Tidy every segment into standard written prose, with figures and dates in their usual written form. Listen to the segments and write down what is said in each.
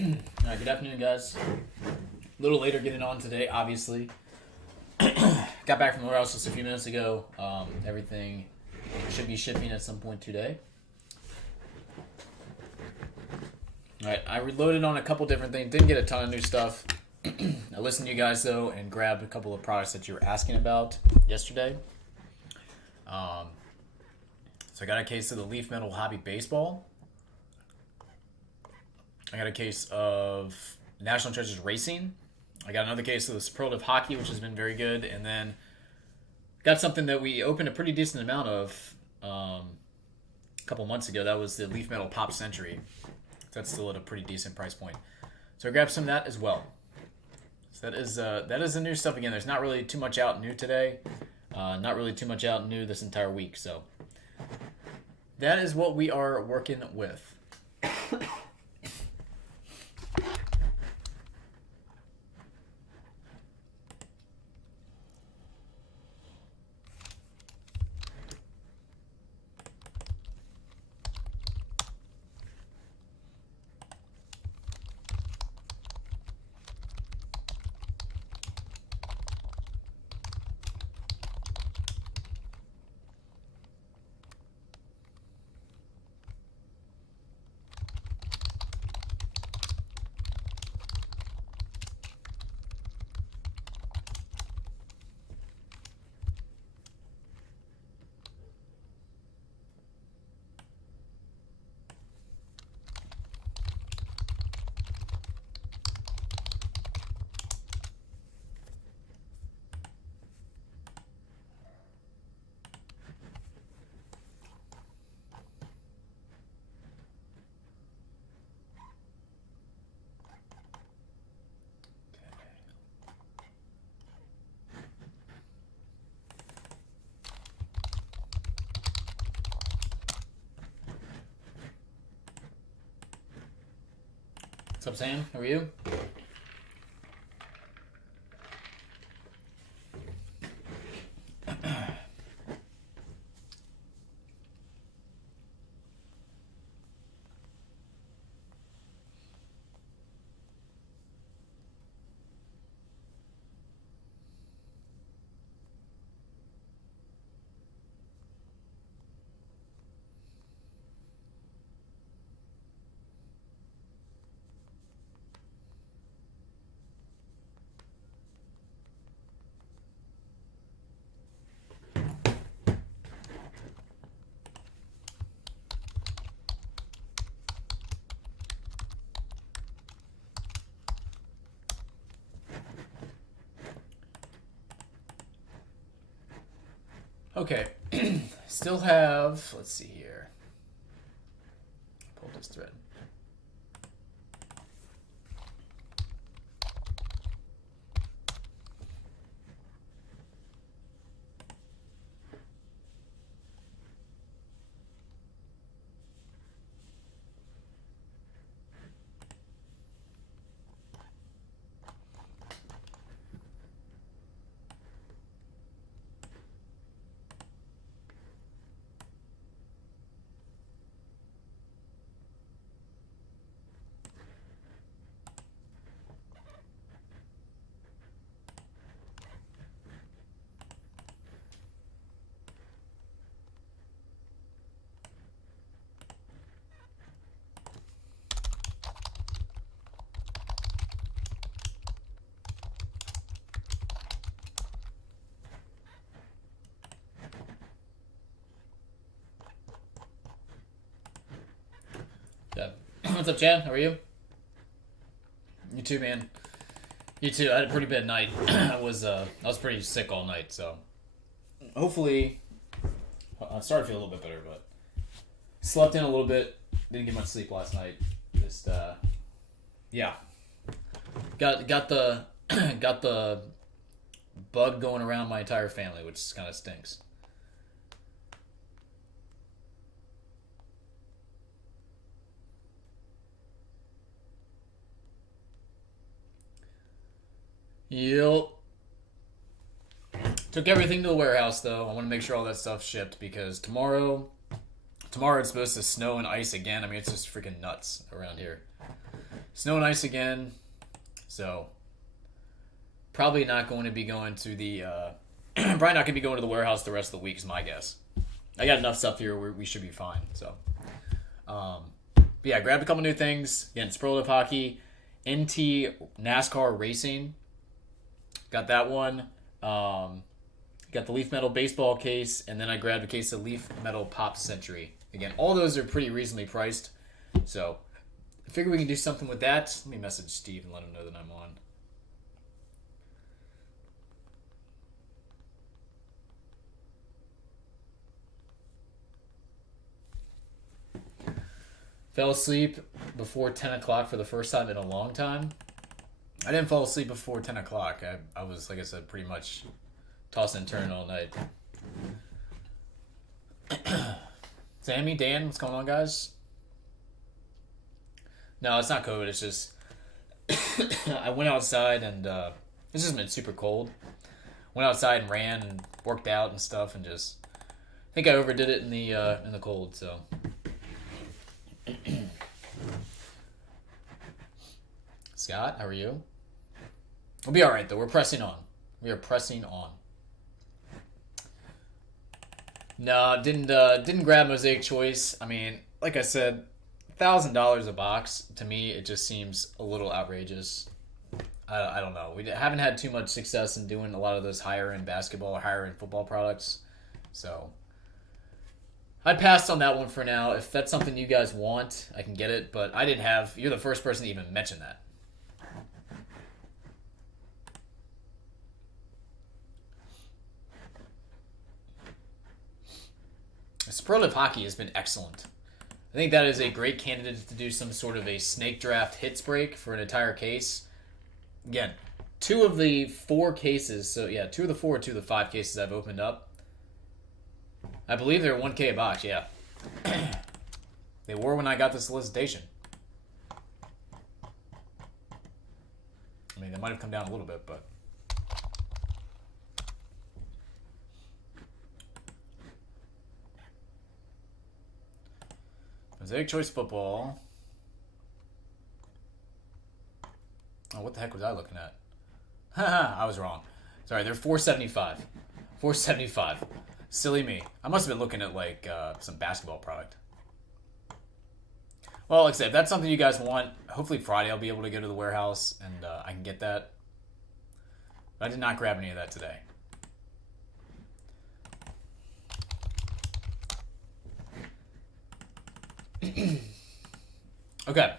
Alright, good afternoon, guys. A little later getting on today, obviously. Got back from the warehouse just a few minutes ago. Everything should be shipping at some point today. Alright, I reloaded on a couple different things. Didn't get a ton of new stuff. I listened to you guys, though, and grabbed a couple of products that you were asking about yesterday. So I got a case of the Leaf Metal Hobby Baseball. I got a case of National Treasures Racing. I got another case of the Superlative Hockey, which has been very good. And then got something that we opened a pretty decent amount of a couple months ago. That was the Leaf Metal Pop Century. That's still at a pretty decent price point. So I grabbed some of that as well. So that is the new stuff again. There's not really too much out new today. Not really too much out new this entire week. So that is what we are working with. What's up, Sam? How are you? Okay, still have, let's see here, pull this thread. What's up, Chad? How are you? You too, man. You too. I had a pretty bad night. I was pretty sick all night, so hopefully I'm starting to feel a little bit better, but slept in a little bit. Didn't get much sleep last night. Just yeah. Got the got the bug going around my entire family, which kind of stinks. Yep. Took everything to the warehouse, though. I want to make sure all that stuff's shipped because tomorrow it's supposed to snow and ice again. I mean, it's just freaking nuts around here. Snow and ice again. So probably not going to be going to the probably not going to be going to the warehouse the rest of the week is my guess. I got enough stuff here where we should be fine. So, but yeah, grabbed a couple new things. Again, Superlative Hockey, NT NASCAR Racing. Got that one. Got the Leaf Metal Baseball case, and then I grabbed a case of Leaf Metal Pop Century. Again, all those are pretty reasonably priced. So, I figure we can do something with that. Let me message Steve and let him know that I'm on. Fell asleep before 10 o'clock for the first time in a long time. I didn't fall asleep before 10 o'clock. I was, like I said, pretty much tossing and turning all night. Sammy, Dan, what's going on, guys? No, it's not COVID. It's just I went outside and it's just been super cold. Went outside and ran and worked out and stuff, and just I think I overdid it in the cold. So. Scott, how are you? We'll be all right though. We're pressing on. We are pressing on. No, didn't grab Mosaic Choice. I mean, like I said, $1,000 a box to me it just seems a little outrageous. I don't know. We haven't had too much success in doing a lot of those higher end basketball or higher end football products, so I passed on that one for now. If that's something you guys want, I can get it, but I didn't have. You're the first person to even mention that. Superlative Hockey has been excellent. I think that is a great candidate to do some sort of a snake draft hits break for an entire case. Again, 2 of the 4 cases, so yeah, 2 of the 4, 2 of the 5 cases I've opened up. I believe they're $1K a box, yeah. They were when I got the solicitation. I mean, they might have come down a little bit, but... Mosaic Choice Football. Oh, what the heck was I looking at? Haha, I was wrong. Sorry, they're $4.75. $4.75. Silly me. I must have been looking at like some basketball product. Well, like I said, if that's something you guys want, hopefully Friday I'll be able to go to the warehouse and I can get that. But I did not grab any of that today. Okay.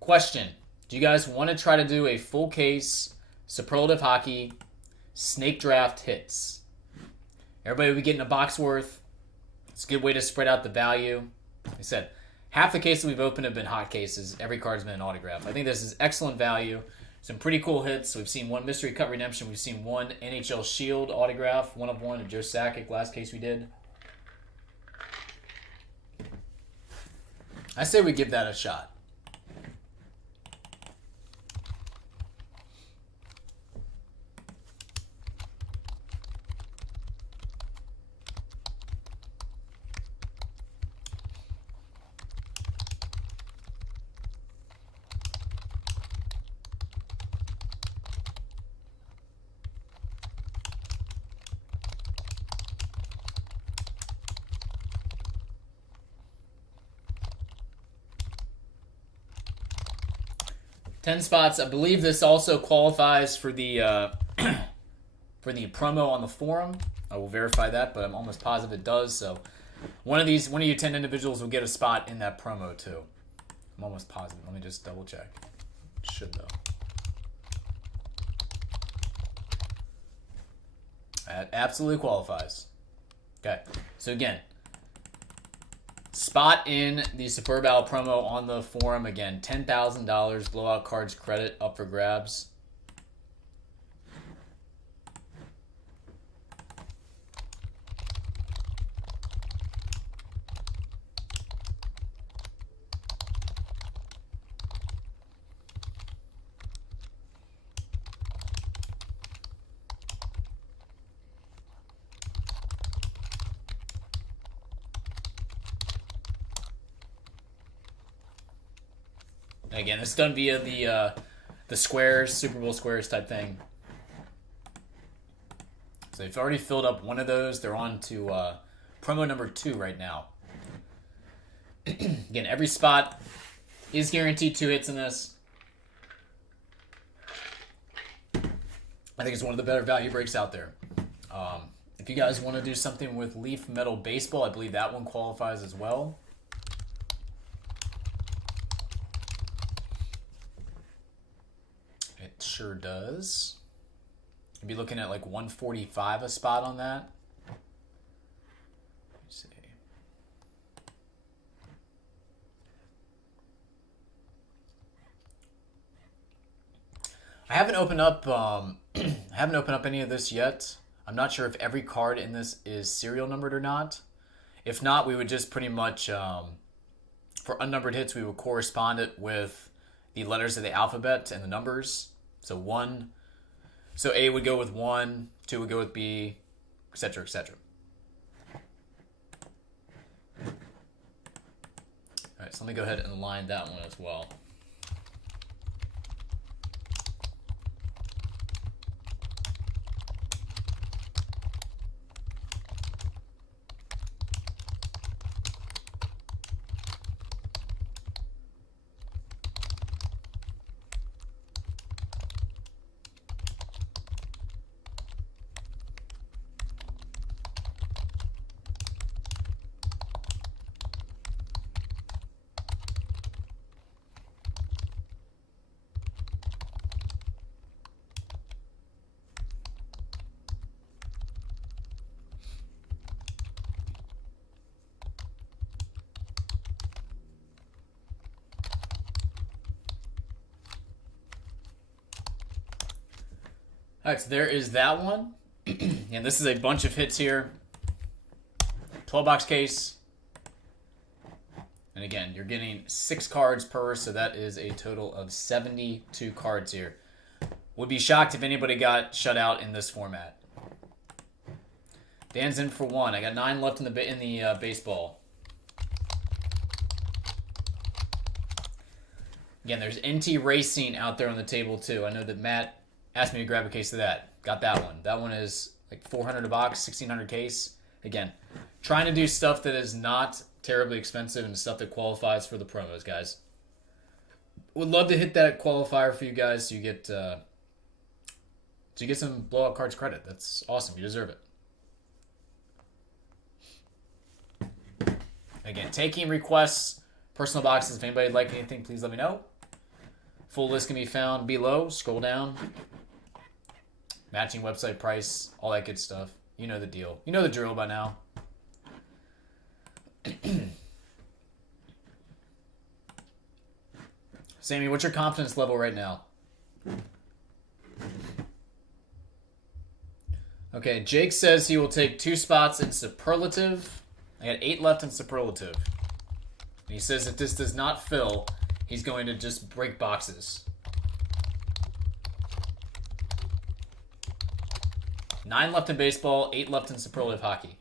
Question. Do you guys want to try to do a full case Superlative Hockey snake draft hits? Everybody will be getting a box worth. It's a good way to spread out the value. Like I said, half the cases we've opened have been hot cases. Every card's been an autograph. I think this is excellent value. Some pretty cool hits. We've seen 1 Mystery Cut Redemption. We've seen 1 NHL Shield autograph. 1 of 1 of Joe Sakic, last case we did. I say we give that a shot. Ten spots. I believe this also qualifies for the for the promo on the forum. I will verify that, but I'm almost positive it does. So one of you 10 individuals will get a spot in that promo too. I'm almost positive. Let me just double check. Should though. That absolutely qualifies. Okay. So again, spot in the Superb Owl promo on the forum. Again, $10,000 blowout cards credit up for grabs. Again, it's done via the squares, Super Bowl squares type thing. So they've already filled up one of those. They're on to promo number 2 right now. Again, every spot is guaranteed 2 hits in this. I think it's one of the better value breaks out there. If you guys want to do something with Leaf Metal Baseball, I believe that one qualifies as well. It sure does. You'd be looking at like 145 a spot on that. Let's see. I haven't opened up any of this yet. I'm not sure if every card in this is serial numbered or not. If not, we would just pretty much for unnumbered hits, we would correspond it with the letters of the alphabet and the numbers. So A would go with 1, 2 would go with B, etc., etc. All right, so let me go ahead and line that one as well. All right, so there is that one. And this is a bunch of hits here. 12-box case. And again, you're getting 6 cards per, so that is a total of 72 cards here. Would be shocked if anybody got shut out in this format. Dan's in for 1. I got 9 left in the baseball. Again, there's NT Racing out there on the table too. I know that Matt asked me to grab a case of that. Got that one. That one is like $400 a box, $1,600 case. Again, trying to do stuff that is not terribly expensive and stuff that qualifies for the promos, guys. Would love to hit that qualifier for you guys so you get some blowout cards credit. That's awesome. You deserve it. Again, taking requests, personal boxes. If anybody would like anything, please let me know. Full list can be found below. Scroll down. Matching website price, all that good stuff. You know the deal. You know the drill by now. Sammy, what's your confidence level right now? Okay, Jake says he will take 2 spots in Superlative. I got 8 left in Superlative. And he says if this does not fill, he's going to just break boxes. 9 left in baseball, 8 left in Superlative hockey.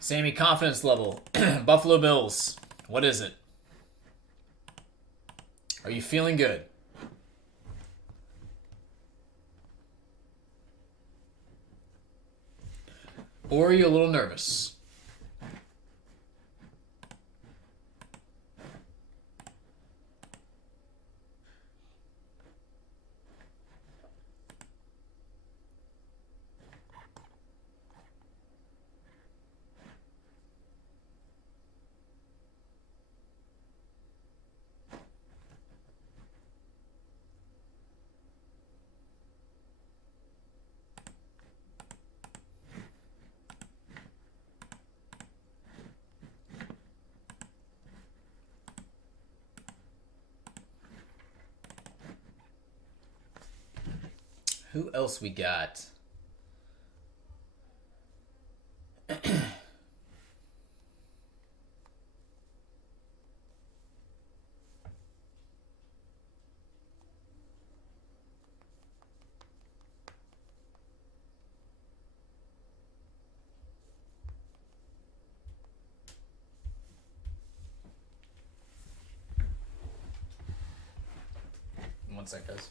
Sammy, confidence level. Buffalo Bills. What is it? Are you feeling good? Or are you a little nervous? Who else we got? One sec, guys.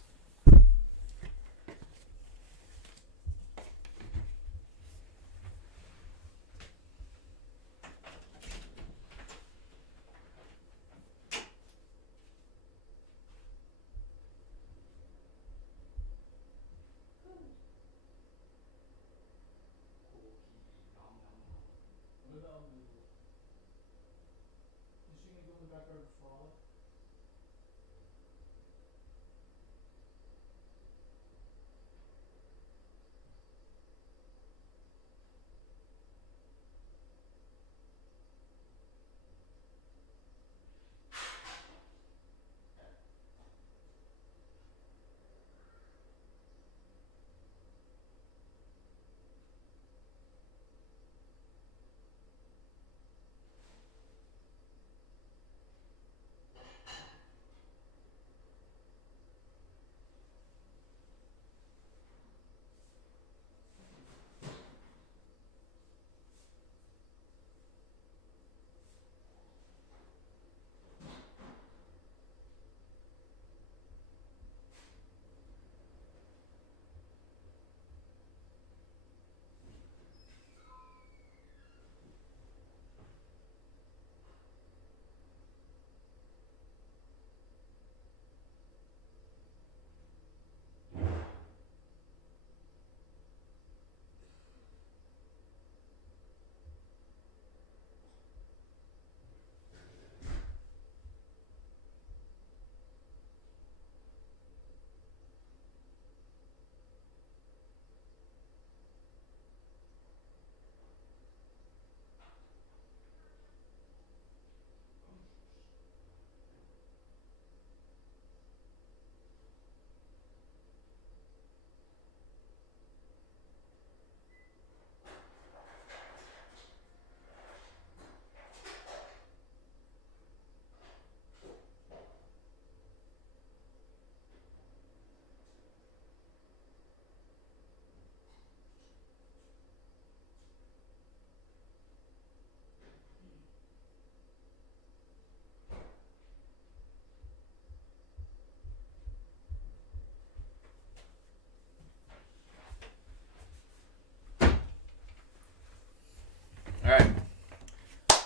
All right.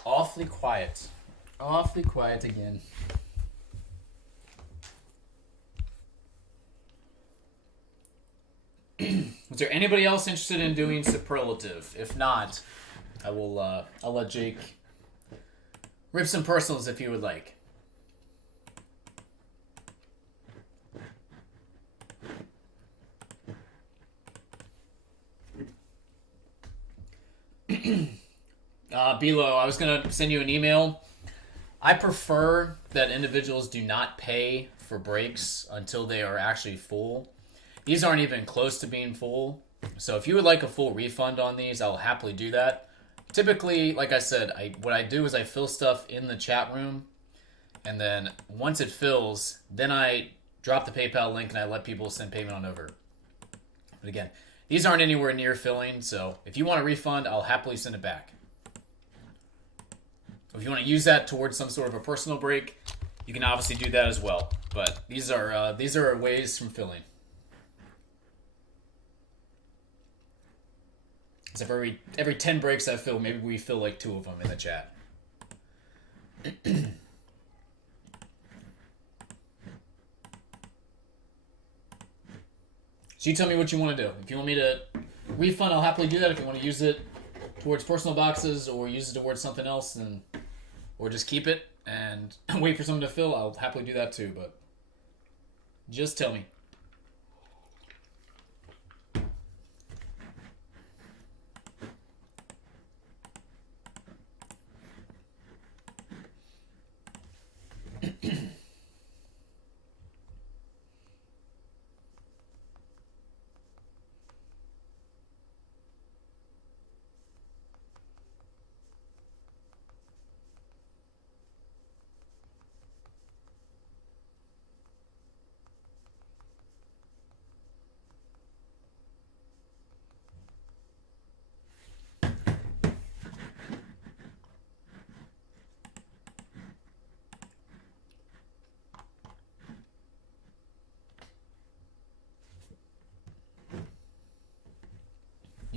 Awfully quiet. Awfully quiet again. Is there anybody else interested in doing Superlative? If not, I will. I'll let Jake rip some personals if you would like. Bilo, I was going to send you an email. I prefer that individuals do not pay for breaks until they are actually full. These aren't even close to being full. So if you would like a full refund on these, I'll happily do that. Typically, like I said, what I do is I fill stuff in the chat room. And then once it fills, then I drop the PayPal link and I let people send payment on over. But again, these aren't anywhere near filling. So if you want a refund, I'll happily send it back. If you want to use that towards some sort of a personal break, you can obviously do that as well. But these are ways from filling. So for every 10 breaks I fill, maybe we fill like 2 of them in the chat. So you tell me what you want to do. If you want me to refund, I'll happily do that. If you want to use it towards personal boxes or use it towards something else, then or just keep it and wait for someone to fill, I'll happily do that too. But just tell me.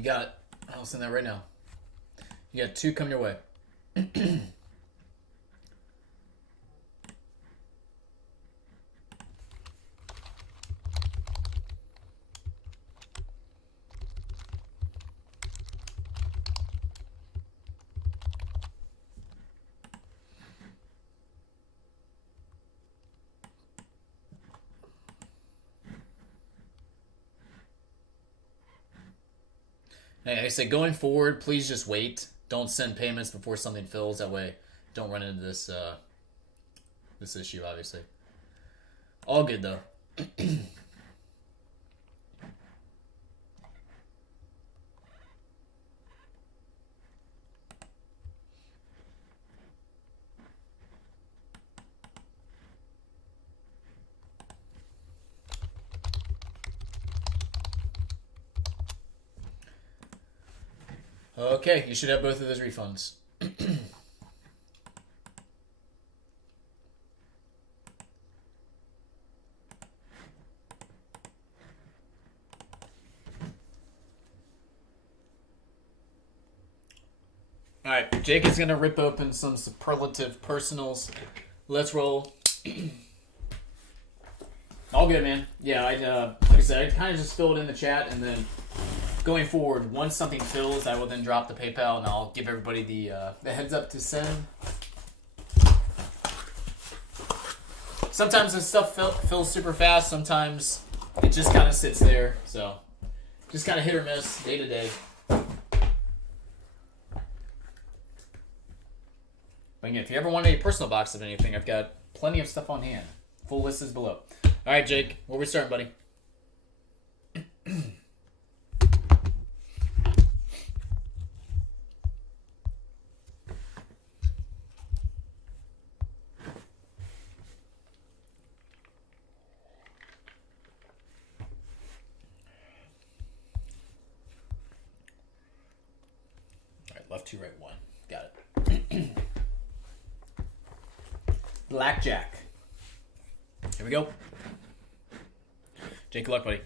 You got it. I'll send that right now. You got 2 coming your way. Hey, I say going forward, please just wait. Don't send payments before something fills. That way, don't run into this this issue. Obviously, all good though. Okay, you should have both of those refunds. Alright, Jake is going to rip open some Superlative personals. Let's roll. All good, man. Yeah, like I said, I kind of just filled in the chat, and then going forward, once something fills, I will then drop the PayPal, and I'll give everybody the heads up to send. Sometimes this stuff fills super fast. Sometimes it just kind of sits there. So just kind of hit or miss day to day. But again, if you ever want a personal box of anything, I've got plenty of stuff on hand. Full list is below. All right, Jake, where we starting, buddy? Left 2, right 1. Got it. Blackjack. Here we go. Jake, good luck, buddy.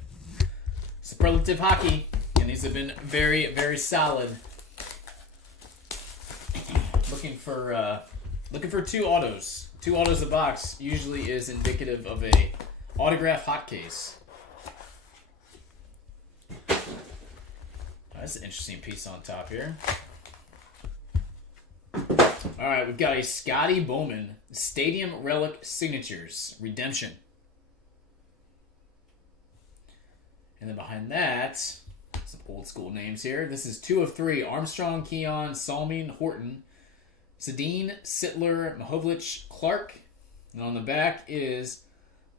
Superlative hockey. And these have been very, very solid. Looking for 2 autos. 2 autos a box usually is indicative of a autograph hot case. That's an interesting piece on top here. All right, we've got a Scotty Bowman Stadium Relic Signatures Redemption. And then behind that, some old school names here. This is 2 of 3. Armstrong, Keon, Salming, Horton, Sedin, Sittler, Mahovlich, Clark. And on the back is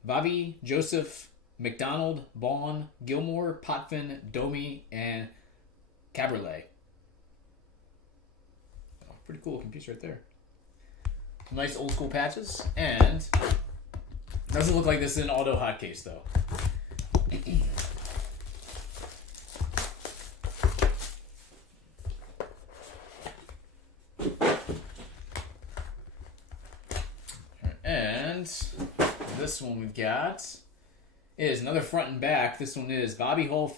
Bobby, Joseph, McDonald, Vaughn, Gilmore, Potvin, Domi, and Caberlet. Pretty cool looking piece right there. Nice old school patches. And doesn't look like this is an auto hot case though. And this one we've got is another front and back. This one is Bobby Hull,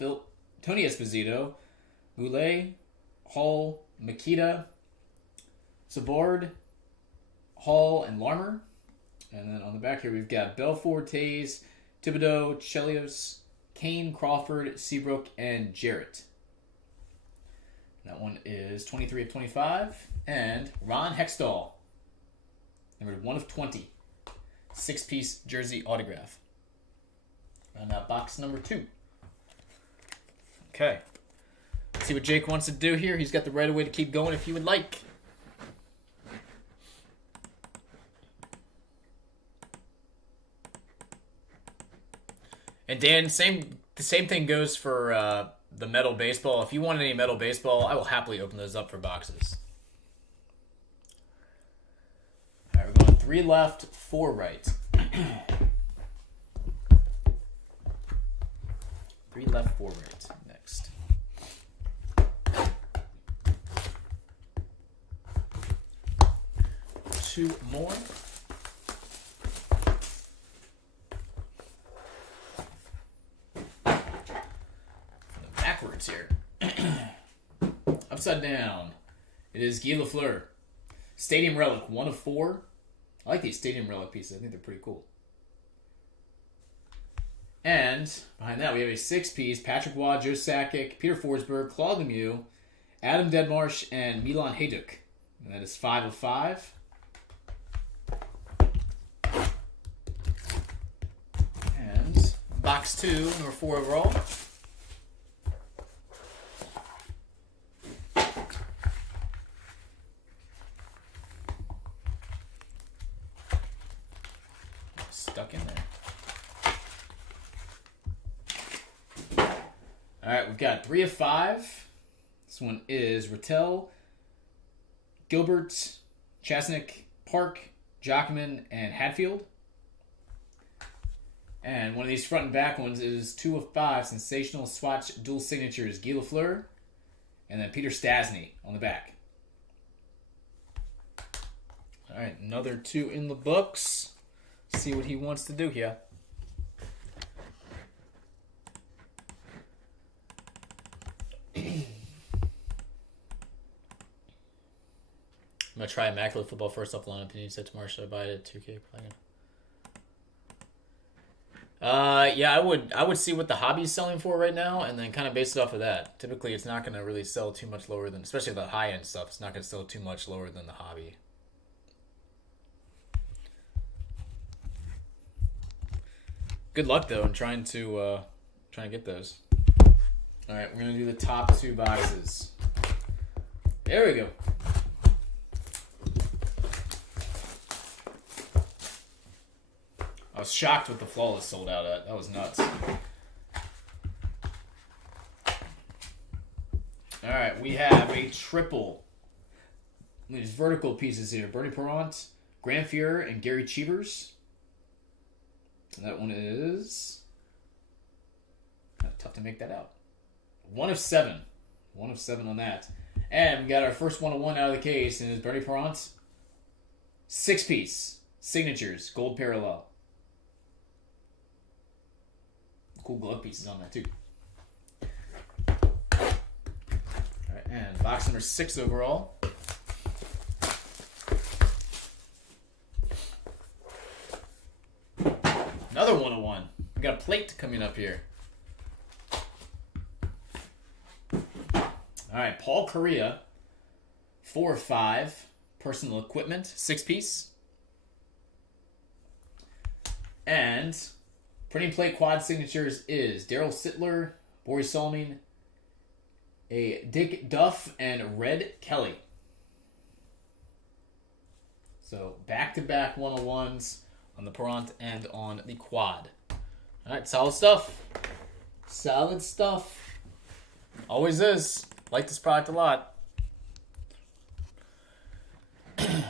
Tony Esposito, Goulet, Hall, Makita, Savard, Hall, and Larmer. And then on the back here, we've got Belfort, Tays, Thibodeau, Chelios, Kane, Crawford, Seabrook, and Jarrett. That one is 23 of 25. And Ron Hextall, number 1 of 20. 6-piece jersey autograph. And now box number 2. Okay. Let's see what Jake wants to do here. He's got the right of way to keep going if you would like. And Dan, the same thing goes for the metal baseball. If you want any metal baseball, I will happily open those up for boxes. All right, we're going 3 left, 4 right. 3 left, 4 right. Next. Two more. Backwards here. Upside down, it is Guy Lafleur. Stadium Relic, 1 of 4. I like these Stadium Relic pieces. I think they're pretty cool. And behind that, we have a 6-piece Patrick Waugh, Joe Sakic, Peter Forsberg, Claude Lemieux, Adam Deadmarsh, and Milan Hajduk. And that is 5 of 5. And box 2, number 4 overall. Stuck in there. All right, we've got 3 of 5. This one is Rattel, Gilbert, Chasnick, Park, Jockman, and Hadfield. And one of these front and back ones is 2 of 5 sensational swatch dual signatures, Guy Lafleur, and then Peter Stastny on the back. All right, another 2 in the books. See what he wants to do here. I'm going to try Immaculate Football first off the lineup. And you said tomorrow, should I buy it at 2K? Yeah, I would see what the hobby's selling for right now and then kind of base it off of that. Typically, it's not going to really sell too much lower than, especially the high-end stuff, it's not going to sell too much lower than the hobby. Good luck, though, in trying to get those. All right, we're going to do the top 2 boxes. There we go. I was shocked what the Flawless sold out at. That was nuts. All right, we have a triple. These vertical pieces here. Bernie Parent, Graham Fuhrer, and Gary Cheevers. That one is kind of tough to make that out. 1 of 7. 1 of 7 on that. And we got our first 1-of-1 out of the case, and it's Bernie Parent. 6-piece. Signatures. Gold parallel. Cool glove pieces on that, too. All right, and box number 6 overall. Another 1-of-1. We got a plate coming up here. All right, Paul Correa, 4 of 5. Personal equipment, 6-piece. And printing plate quad signatures is Daryl Sittler, Boris Salming, a Dick Duff, and Red Kelly. So back-to-back 1-of-1s on the Parent and on the quad. All right, solid stuff. Solid stuff. Always is. Like this product a lot. I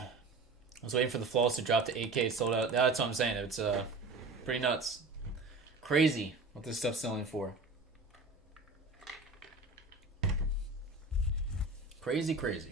was waiting for the Flawless to drop to 8K. It sold out. That's what I'm saying. It's pretty nuts. Crazy what this stuff's selling for. Crazy, crazy.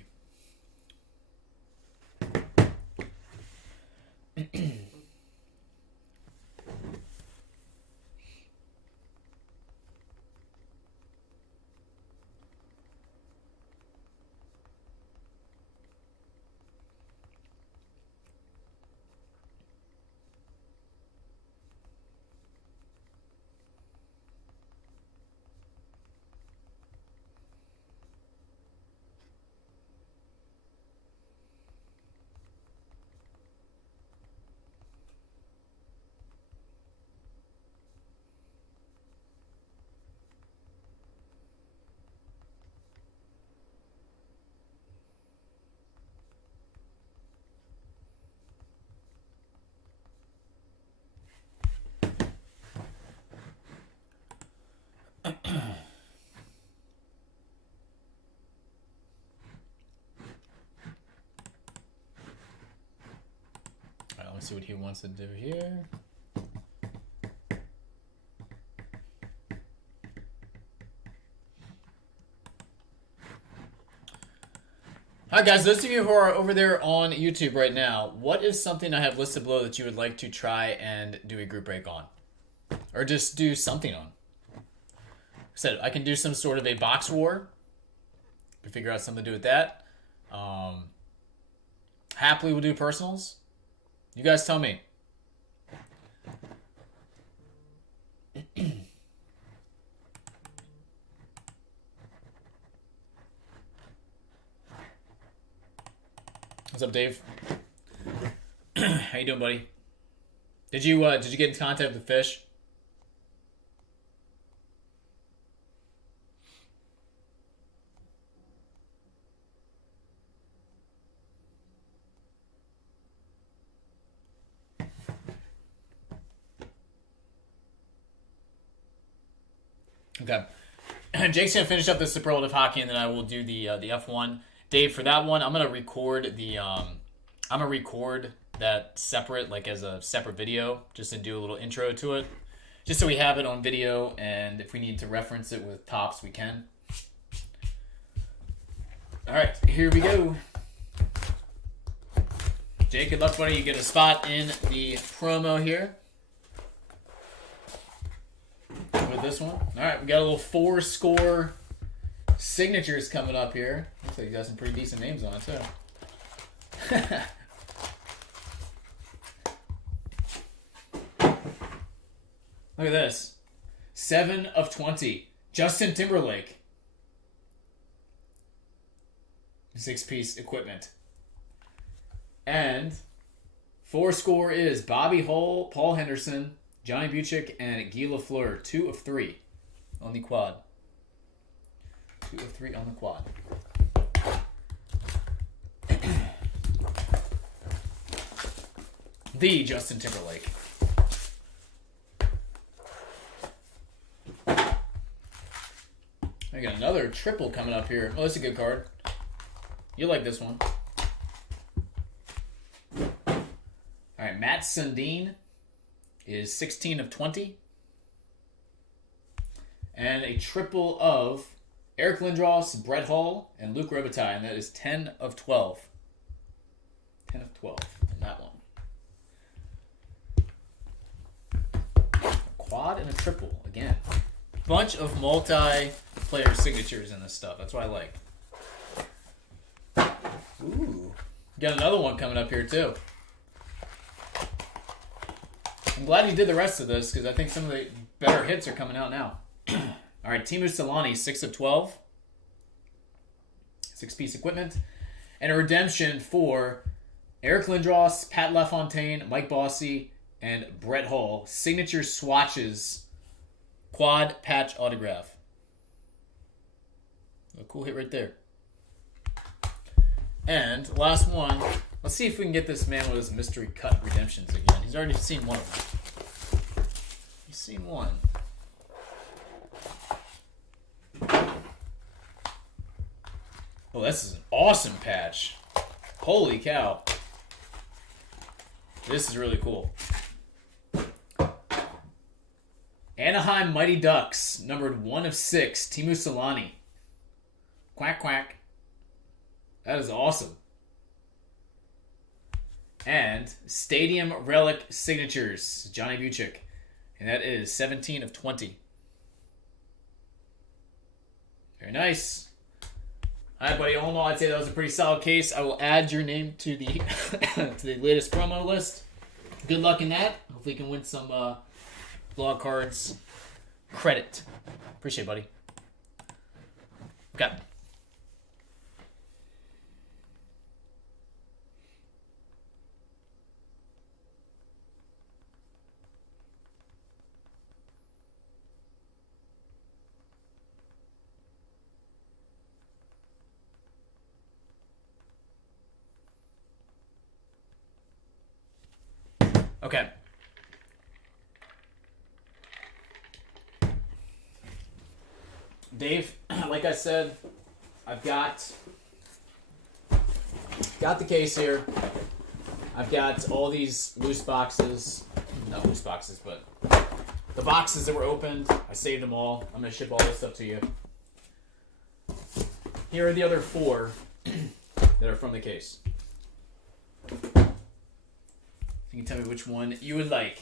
Let's see what he wants to do here. Hi guys, those of you who are over there on YouTube right now, what is something I have listed below that you would like to try and do a group break on? Or just do something on? Like I said, I can do some sort of a box war We figure out something to do with that. Happily, we'll do personals. You guys tell me. What's up, Dave? How you doing, buddy? Did you get in contact with Fish? Okay. Jake's gonna finish up the Superlative Hockey, and then I will do the F1. Dave, for that one, I'm gonna record that separate, like as a separate video, just to do a little intro to it, just so we have it on video, and if we need to reference it with tops, we can. All right, here we go. Jake, good luck, buddy. You get a spot in the promo here with this one. All right, we got a little 4-score signatures coming up here. Looks like you got some pretty decent names on it, too. Look at this. 7 of 20. Justin Timberlake. 6-piece equipment. And 4-score is Bobby Hull, Paul Henderson, Johnny Buchik, and Guy Lafleur. 2 of 3 on the quad. 2 of 3 on the quad. The Justin Timberlake. I got another triple coming up here. Oh, that's a good card. You like this one. All right, Matt Sundin is 16 of 20. And a triple of Eric Lindros, Brett Hull, and Luke Robitaille, and that is 10 of 12. 10 of 12 in that one. A quad and a triple again. Bunch of multi-player signatures in this stuff. That's what I like. Ooh. Got another one coming up here, too. I'm glad you did the rest of this, because I think some of the better hits are coming out now. All right, Teemu Selanne, 6 of 12. 6-piece equipment. And a redemption for Eric Lindros, Pat LaFontaine, Mike Bossy, and Brett Hull. Signature swatches. Quad patch autograph. A cool hit right there. And last one. Let's see if we can get this man with his mystery cut redemptions again. He's already seen one of them. He's seen one. Oh, this is an awesome patch. Holy cow. This is really cool. Anaheim Mighty Ducks, numbered 1 of 6, Teemu Selanne. Quack, quack. That is awesome. And Stadium Relic Signatures, Johnny Buchik. And that is 17 of 20. Very nice. All right, buddy. All in all, I'd say that was a pretty solid case. I will add your name to the to the latest promo list. Good luck in that. Hopefully you can win some Blowout Cards credit. Appreciate it, buddy. Okay. Okay. Dave, like I said, I've got the case here. I've got all these loose boxes. Not loose boxes, but the boxes that were opened. I saved them all. I'm going to ship all this stuff to you. Here are the other 4 that are from the case. You can tell me which one you would like.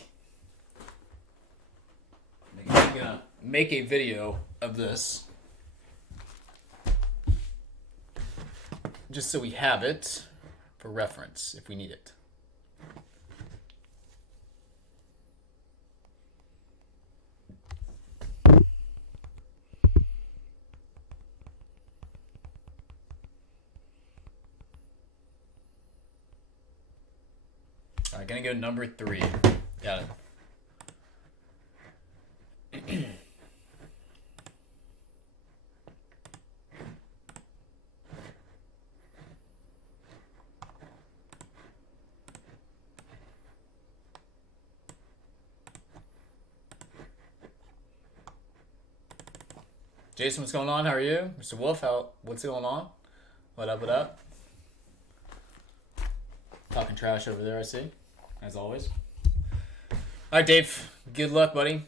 I'm going to make a video of this. just so we have it for reference if we need it. All right, gonna go number 3. Got it. Jason, what's going on? How are you? Mr. Wolf, what's going on? What up, what up? Talking trash over there, I see. As always. All right, Dave. Good luck, buddy.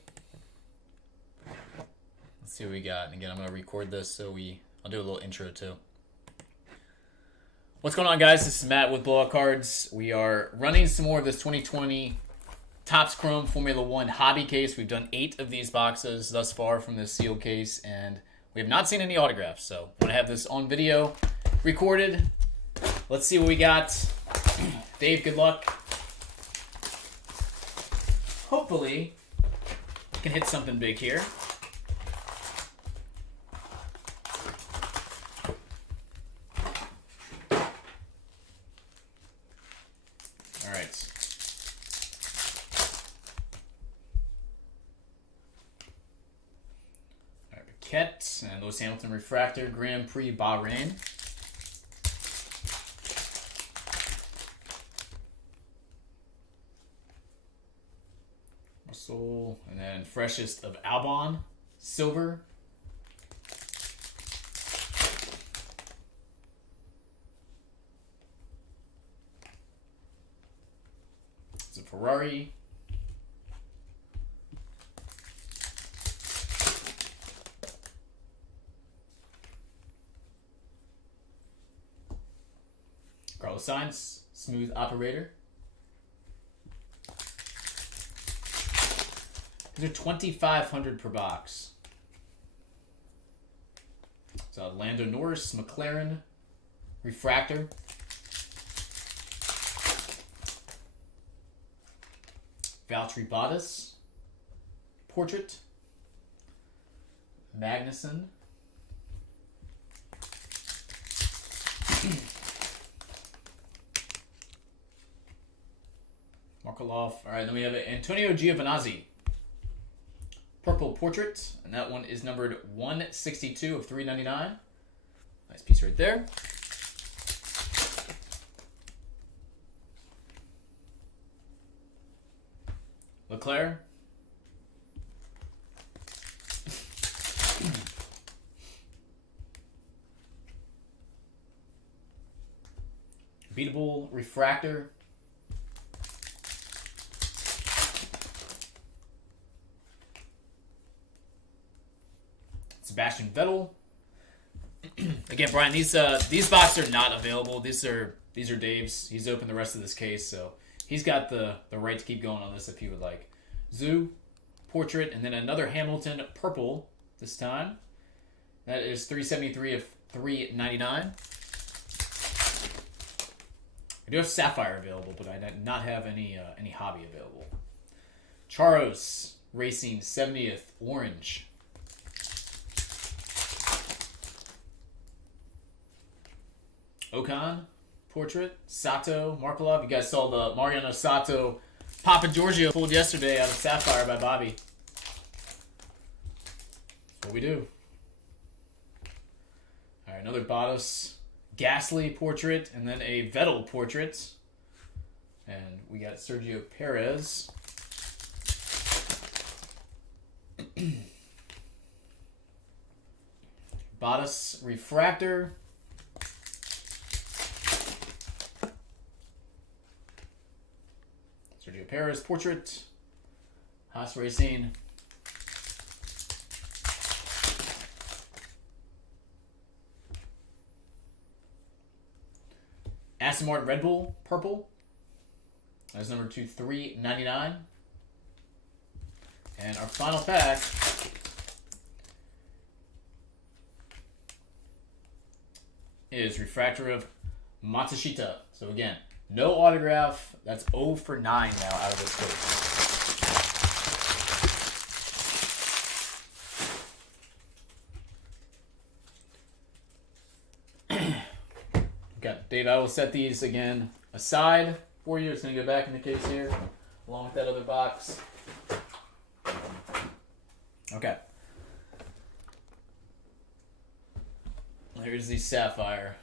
Let's see what we got. And again, I'm going to record this, so I'll do a little intro, too. What's going on, guys? This is Matt with Blowout Cards. We are running some more of this 2020 Topps Chrome Formula 1 hobby case. We've done 8 of these boxes thus far from this sealed case, and we have not seen any autographs. So I'm going to have this on video recorded. Let's see what we got. Dave, good luck. Hopefully, we can hit something big here. All right. Paquette and Lewis Hamilton Refractor Grand Prix Bahrain. Russell, and then freshest of Albon Silver. It's a Ferrari. Carlos Sainz, Smooth Operator. These are $2,500 per box. So Lando Norris, McLaren, Refractor. Valtteri Bottas, Portrait. Magnussen. Markelov. All right, then we have Antonio Giovinazzi. Purple Portrait, and that one is numbered 162 of 399. Nice piece right there. Leclerc. Beatable Refractor. Sebastian Vettel. Again, Brian, these boxes are not available. These are Dave's. He's opened the rest of this case, so he's got the right to keep going on this if he would like. Zoo, Portrait, and then another Hamilton Purple this time. That is 373 of 399. I do have Sapphire available, but I did not have any hobby available. Charos Racing 70th Orange. Ocon, Portrait, Sato, Markelov. You guys saw the Mariano Sato Papa Giorgio pulled yesterday out of Sapphire by Bobby. That's what we do. All right, another Bottas, Gasly Portrait, and then a Vettel Portrait. And we got Sergio Perez. Bottas Refractor. Sergio Perez Portrait. Haas Racing. Aston Martin Red Bull Purple. That's number 2399. And our final pack is Refractor Matsushita. So again, no autograph. That's 0 for 9 now out of this case. Okay, Dave, I will set these again aside for you. It's going to go back in the case here, along with that other box. Okay. Here's the Sapphire.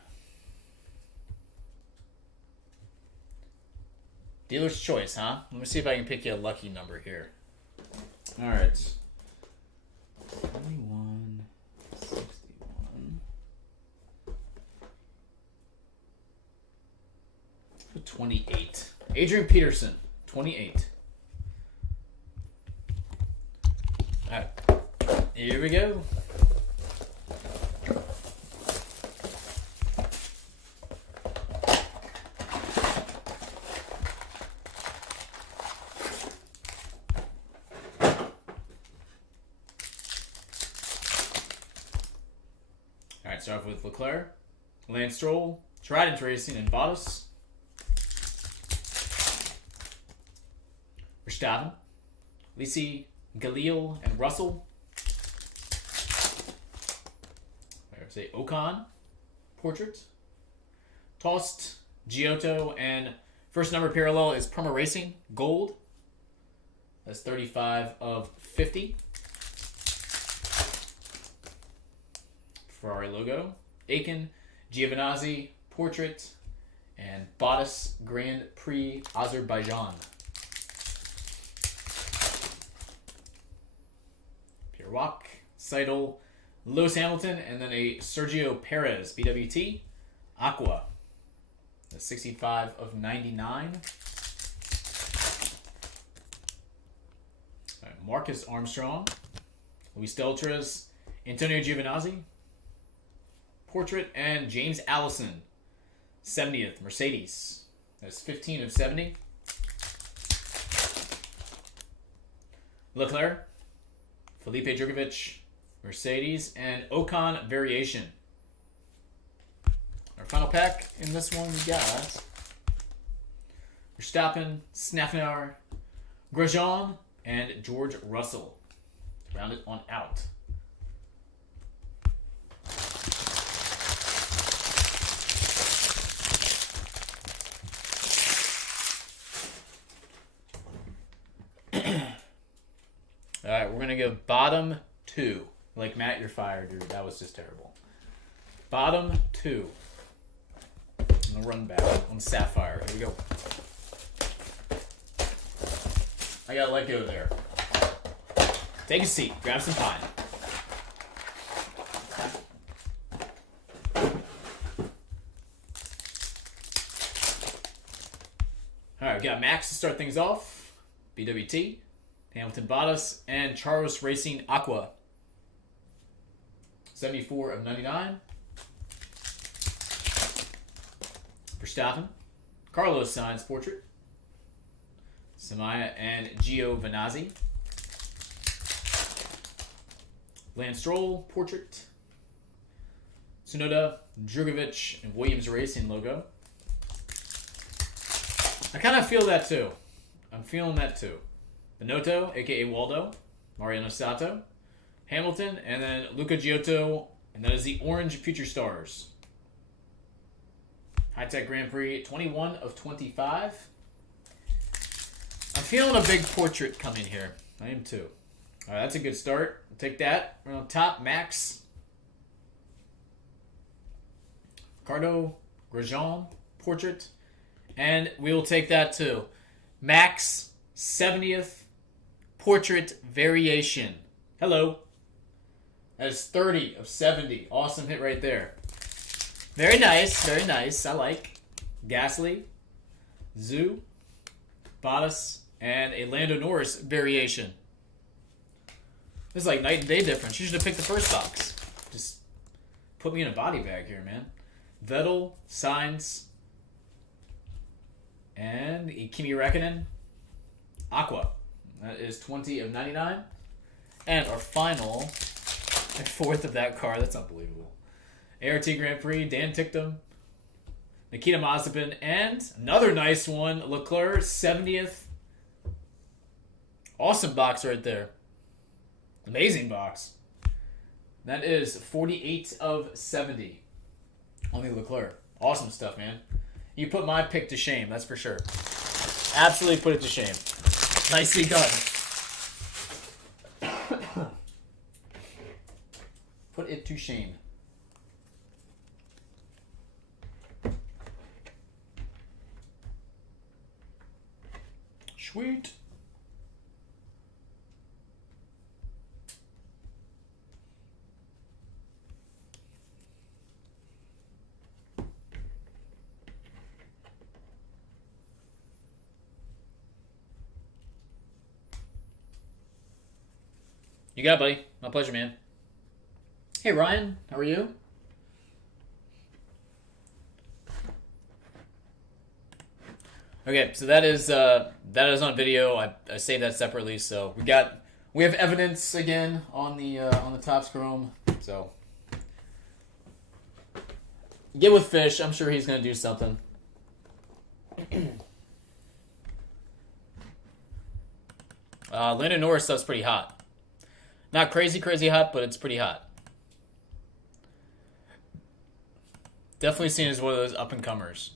Dealer's choice, huh? Let me see if I can pick you a lucky number here. All right. 21, 61. 28. Adrian Peterson, 28. All right. Here we go. Start off with Leclerc, Lance Stroll, Trident Racing, and Bottas. Verstappen, Lisi, Galil, and Russell. There's a Ocon portrait. Tost, Giotto, and first number parallel is Perma Racing, gold. That's 35 of 50. Ferrari logo, Aiken, Giovinazzi, portrait, and Bottas Grand Prix Azerbaijan. Pierre Wack, Seidel, Lewis Hamilton, and then a Sergio Perez BWT, Aqua. That's 65 of 99. Right, Marcus Armstrong, Luis Deltras, Antonio Giovinazzi, portrait, and James Allison, 70th, Mercedes. That's 15 of 70. Leclerc, Felipe Drugovich, Mercedes, and Ocon Variation. Our final pack in this one we got Verstappen, Snaffenauer, Grosjean, and George Russell. Round it on out. All right, we're going to go bottom 2. Like, Matt, you're fired, dude. That was just terrible. Bottom 2. I'm going to run back on Sapphire. Here we go. I got to let go there. Take a seat. Grab some pine. All right, we got Max to start things off. BWT. Hamilton Bottas, and Charles Racing Aqua. 74 of 99. Verstappen. Carlos Sainz portrait. Samaya and Giovinazzi. Lance Stroll portrait. Tsunoda, Drugovich, and Williams Racing logo. I kind of feel that too. I'm feeling that too. Binotto, a.k.a. Waldo, Mariano Sato, Hamilton, and then Luca Giotto, and that is the Orange Future Stars. High Tech Grand Prix, 21 of 25. I'm feeling a big portrait coming here. I am too. All right, that's a good start. I'll take that. We're on top, Max. Ricardo, Grosjean, portrait. And we will take that too. Max, 70th. Portrait Variation. Hello. That is 30 of 70. Awesome hit right there. Very nice. Very nice. I like. Gasly. Zhu. Bottas. And a Lando Norris Variation. This is like night and day difference. You should have picked the first box. Just put me in a body bag here, man. Vettel. Sainz. And Kimi Räikkönen. Aqua. That is 20 of 99. And our final, and fourth of that card, that's unbelievable, ART Grand Prix, Dan Ticktum, Nikita Mazepin, and another nice one, Leclerc, 70th. Awesome box right there. Amazing box. That is 48 of 70 on the Leclerc. Awesome stuff, man. You put my pick to shame, that's for sure. Absolutely put it to shame. Nicely done. Put it to shame. Sweet. You got it, buddy. My pleasure, man. Hey, Ryan. How are you? Okay, so that is on video. I saved that separately, so we have evidence again on the Topps Chrome. So get with Fish. I'm sure he's gonna do something. Landon Norris stuff's pretty hot. Not crazy hot, but it's pretty hot. Definitely seen as one of those up and comers.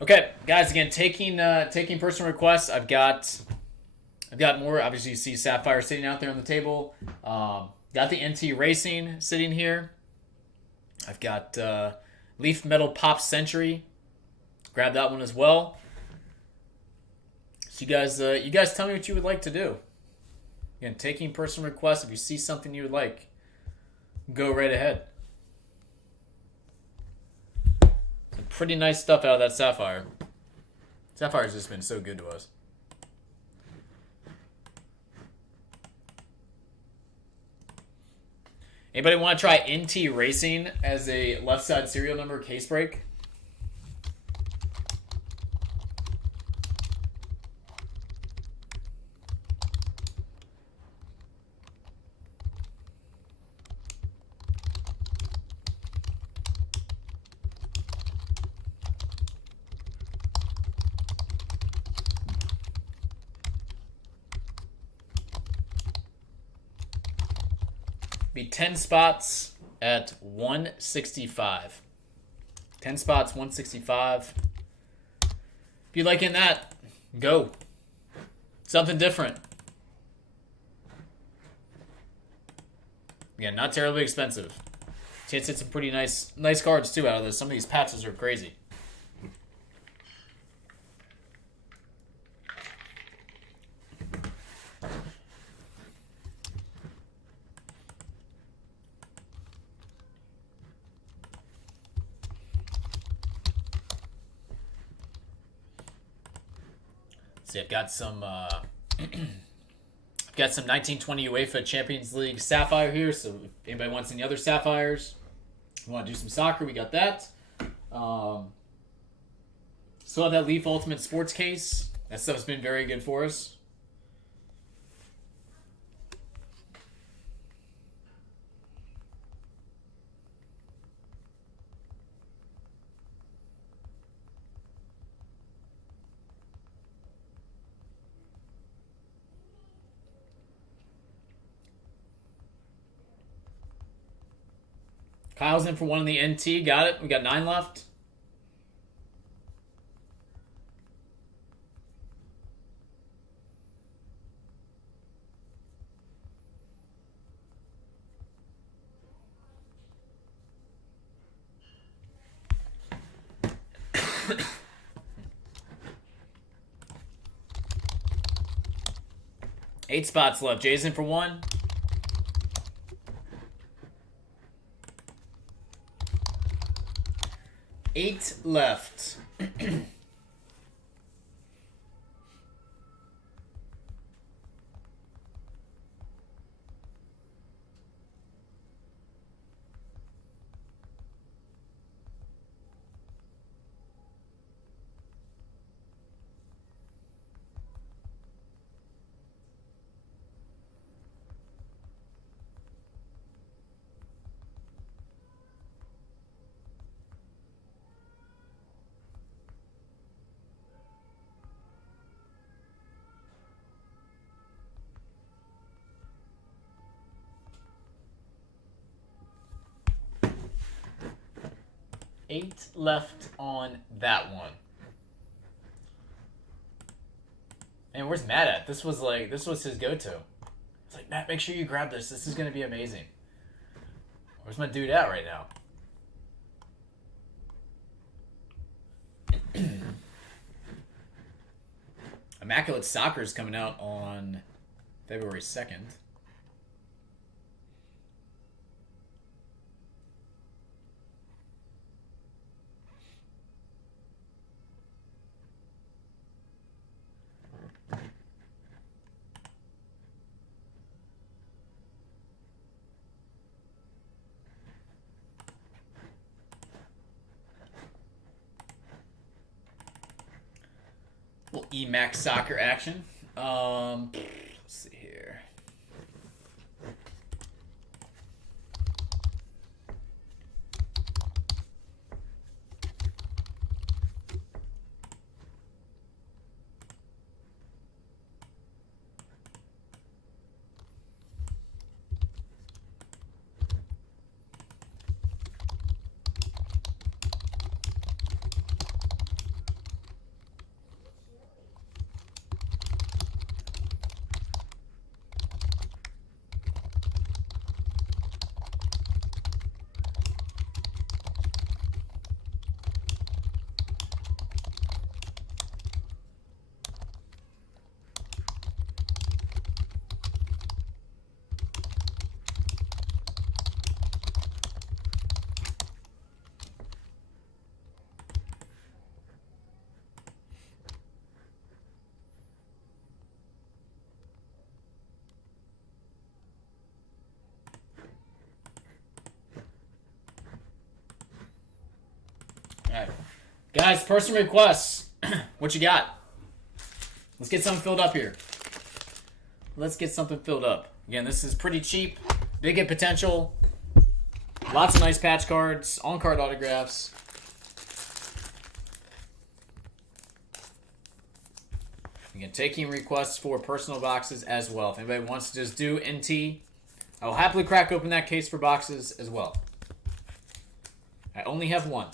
Okay, guys. Again, taking personal requests. I've got more. Obviously, you see Sapphire sitting out there on the table. Got the NT Racing sitting here. I've got Leaf Metal Pop Century. Grab that one as well. So you guys tell me what you would like to do. Again, taking personal requests. If you see something you would like, go right ahead. Some pretty nice stuff out of that Sapphire. Sapphire's just been so good to us. Anybody want to try NT Racing as a left side serial number case break? Be 10 spots at 165. 10 spots, 165. If you like in that, go. Something different. Again, not terribly expensive. Chance hit some pretty nice cards too out of this. Some of these patches are crazy. See, I've got some 1920 UEFA Champions League Sapphire here. So if anybody wants any other Sapphires, you want to do some soccer, we got that. Still have that Leaf Ultimate Sports case. That stuff's been very good for us. Kyle's in for one in the NT. Got it. We got 9 left. Eight spots left. Jay's in for 1. Eight left. 8 left on that one. And where's Matt at? This was his go-to. It's like, Matt, make sure you grab this. This is going to be amazing. Where's my dude at right now? Immaculate Soccer is coming out on February 2nd. Little EMAC soccer action. Let's see here. All right. Guys, person requests. What you got? Let's get something filled up here. Let's get something filled up. Again, this is pretty cheap. Big hit potential. Lots of nice patch cards. On-card autographs. Again, taking requests for personal boxes as well. If anybody wants to just do NT, I will happily crack open that case for boxes as well. I only have one.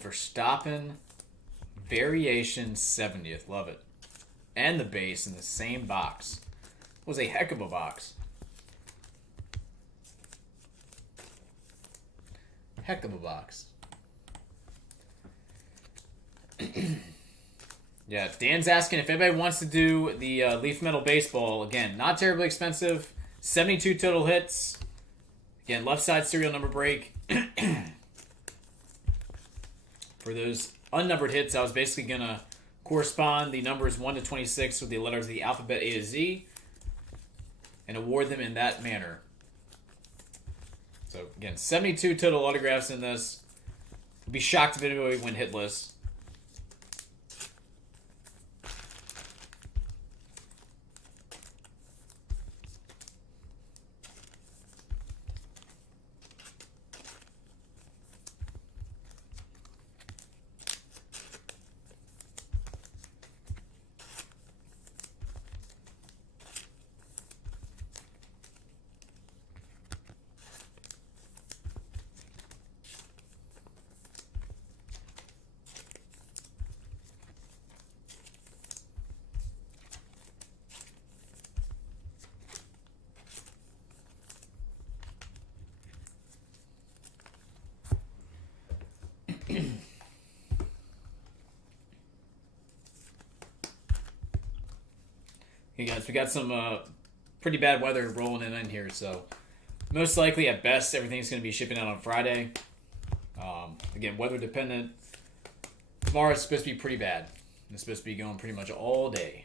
Verstappen Variation 70th. Love it. And the base in the same box. Was a heck of a box. Heck of a box. Yeah, Dan's asking if anybody wants to do the Leaf Metal Baseball. Again, not terribly expensive. 72 total hits. Again, left side serial number break. For those unnumbered hits, I was basically going to correspond the numbers 1 to 26 with the letters of the alphabet A to Z and award them in that manner. So, again, 72 total autographs in this. I'd be shocked if anybody went hitless. Hey guys, we got some pretty bad weather rolling in here, so Most likely, at best, everything's going to be shipping out on Friday. Again, weather dependent. Tomorrow is supposed to be pretty bad. It's supposed to be going pretty much all day.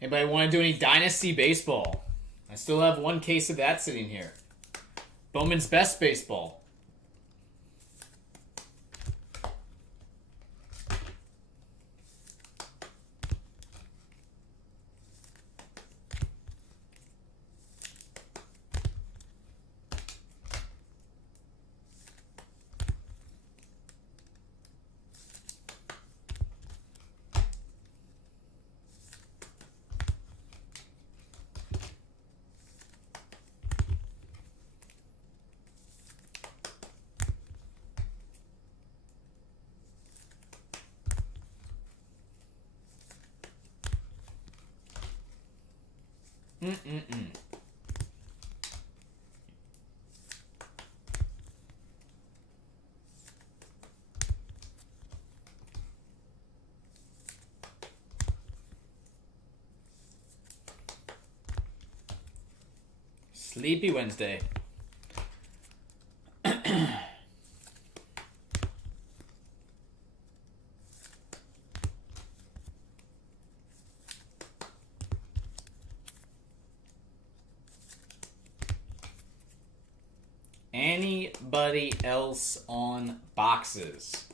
Anybody want to do any Dynasty baseball? I still have one case of that sitting here. Bowman's Best Baseball. Sleepy Wednesday. Anybody else on boxes?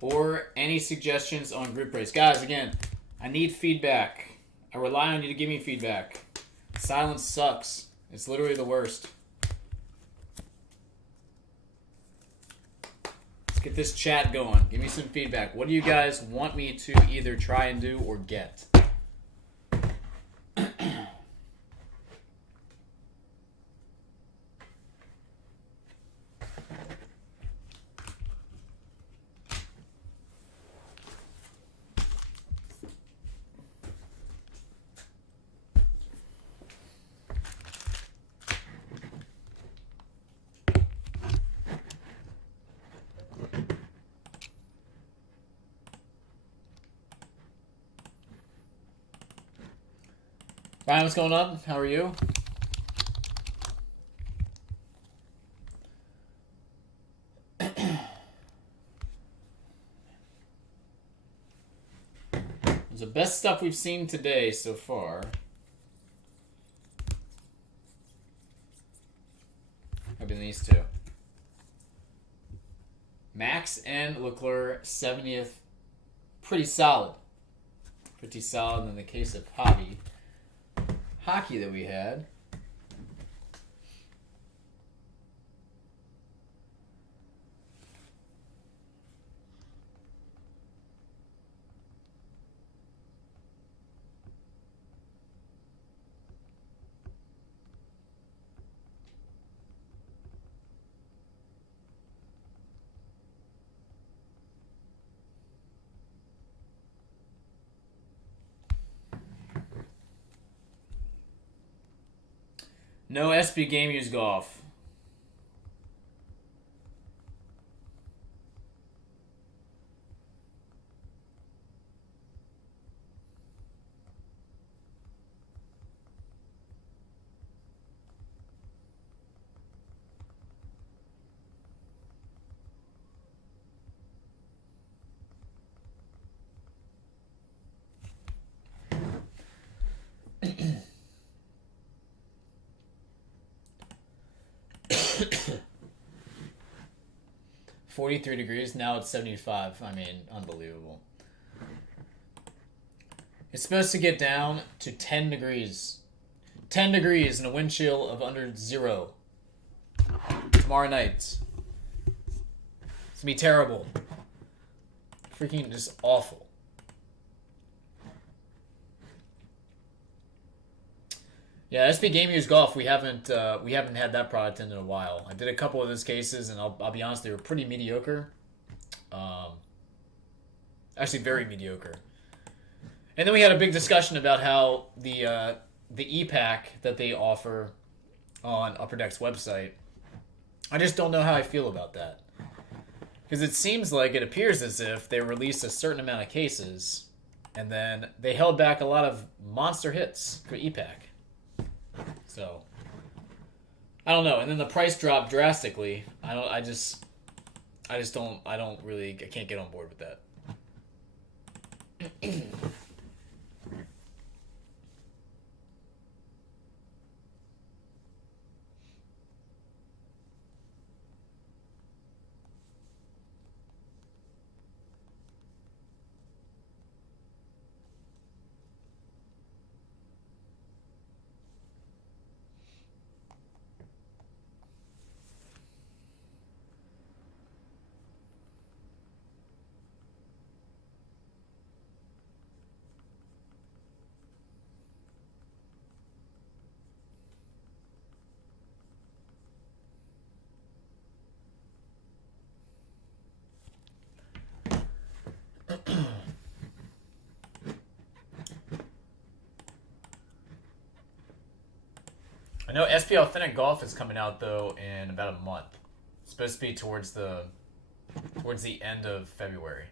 Or any suggestions on group breaks? Guys, again, I need feedback. I rely on you to give me feedback. Silence sucks. It's literally the worst. Let's get this chat going. Give me some feedback. What do you guys want me to either try and do or get? Ryan, what's going on? How are you? It's the best stuff we've seen today so far. Have been these two. Max and Leclerc, 70th. Pretty solid. Pretty solid in the case of hockey that we had. No SB Game Use Golf. $43 degrees, now it's 75. I mean, unbelievable. It's supposed to get down to 10 degrees. 10 degrees and a wind chill of under 0 tomorrow night. gonna be terrible. Freaking just awful. Yeah, SB Game Use Golf, we haven't had that product in a while. I did a couple of those cases, and I'll be honest, they were pretty mediocre. Actually, very mediocre. And then we had a big discussion about how the e-pack that they offer on Upper Deck's website, I just don't know how I feel about that. Because it seems like, it appears as if they released a certain amount of cases, and then they held back a lot of monster hits for e-pack. So, I don't know. And then the price dropped drastically. I can't get on board with that. I know SP Authentic Golf is coming out though in about a month. It's supposed to be towards the end of February.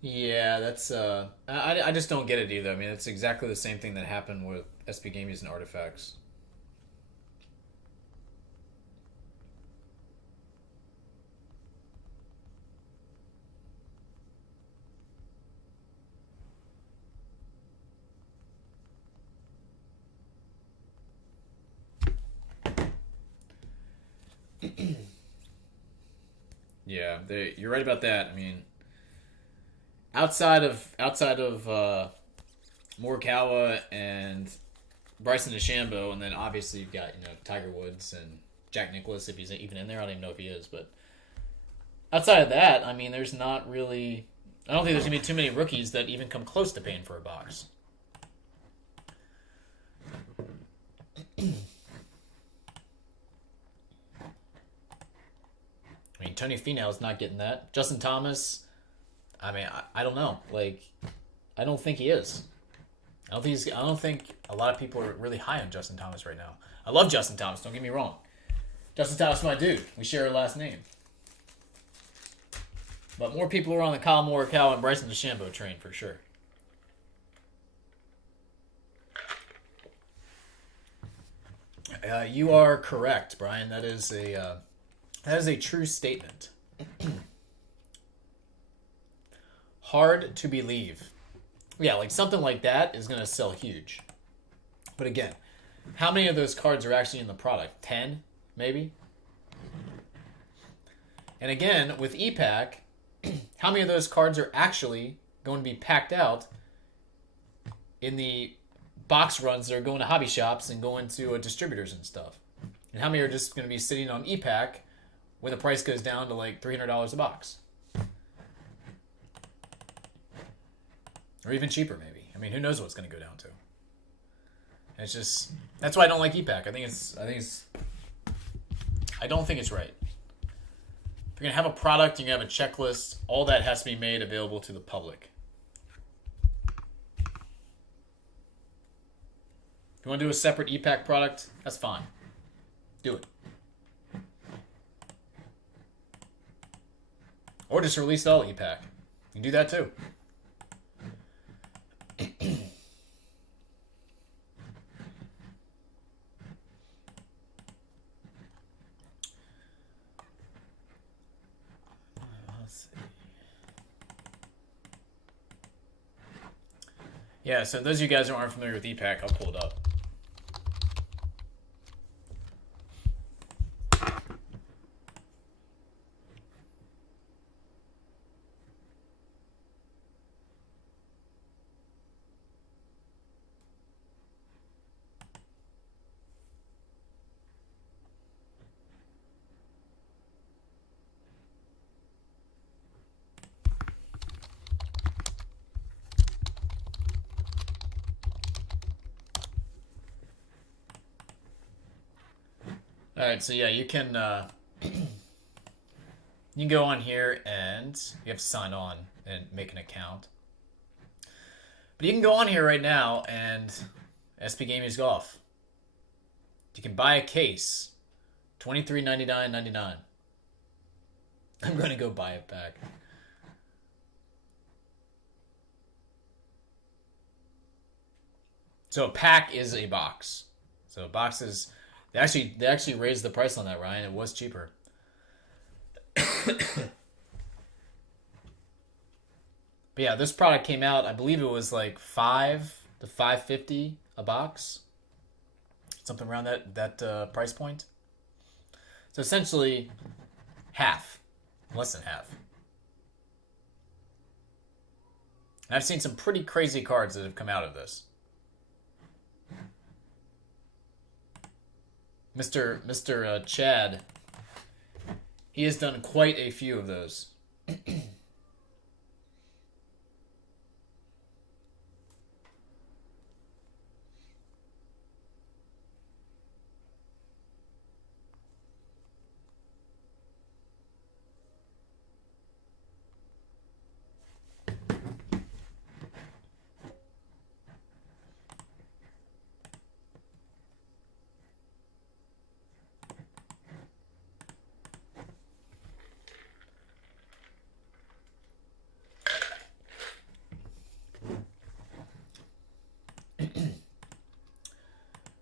Yeah, that's I just don't get it either. I mean, it's exactly the same thing that happened with SP Game Use and Artifacts. Yeah, you're right about that. I mean, outside of Morikawa and Bryson DeChambeau, and then obviously you've got Tiger Woods and Jack Nicklaus, if he's even in there. I don't even know if he is, but outside of that, I mean, there's not really. I don't think there's gonna be too many rookies that even come close to paying for a box. I mean, Tony Finau's not getting that. Justin Thomas, I mean, I don't know. Like, I don't think he is. I don't think a lot of people are really high on Justin Thomas right now. I love Justin Thomas, don't get me wrong. Justin Thomas is my dude. We share a last name. But more people are on the Kyle Morikawa and Bryson DeChambeau train for sure. You are correct, Brian. That is a true statement. Hard to believe. Yeah, like something like that is going to sell huge. But again, how many of those cards are actually in the product? 10, maybe? And again, with e-pack, how many of those cards are actually going to be packed out in the box runs that are going to hobby shops and going to distributors and stuff? And how many are just going to be sitting on e-pack when the price goes down to like $300 a box? Or even cheaper, maybe. I mean, who knows what it's going to go down to? And it's just, that's why I don't like e-pack. I don't think it's right. If you're going to have a product, you're going to have a checklist, all that has to be made available to the public. If you want to do a separate e-pack product, that's fine. Do it. Or just release all e-pack. You can do that too. Yeah, so those of you guys who aren't familiar with e-pack, I'll pull it up. All right, so yeah, you can you can go on here and you have to sign on and make an account. But you can go on here right now and SP Gaming's Golf. You can buy a case, $23.99.99. I'm going to go buy it back. So a pack is a box. So a box is they actually raised the price on that, Ryan. It was cheaper. But yeah, this product came out, I believe it was like $5 to $5.50 a box. Something around that price point. So essentially half. Less than half. And I've seen some pretty crazy cards that have come out of this. Mr. Chad, he has done quite a few of those.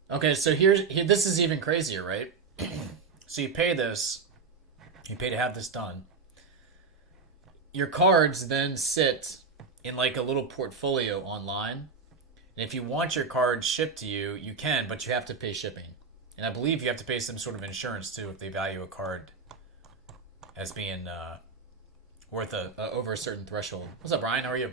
Okay, so here, this is even crazier, right? So you pay this, you pay to have this done. Your cards then sit in like a little portfolio online. And if you want your cards shipped to you, you can, but you have to pay shipping. And I believe you have to pay some sort of insurance too if they value a card as being worth over a certain threshold. What's up, Brian? How are you?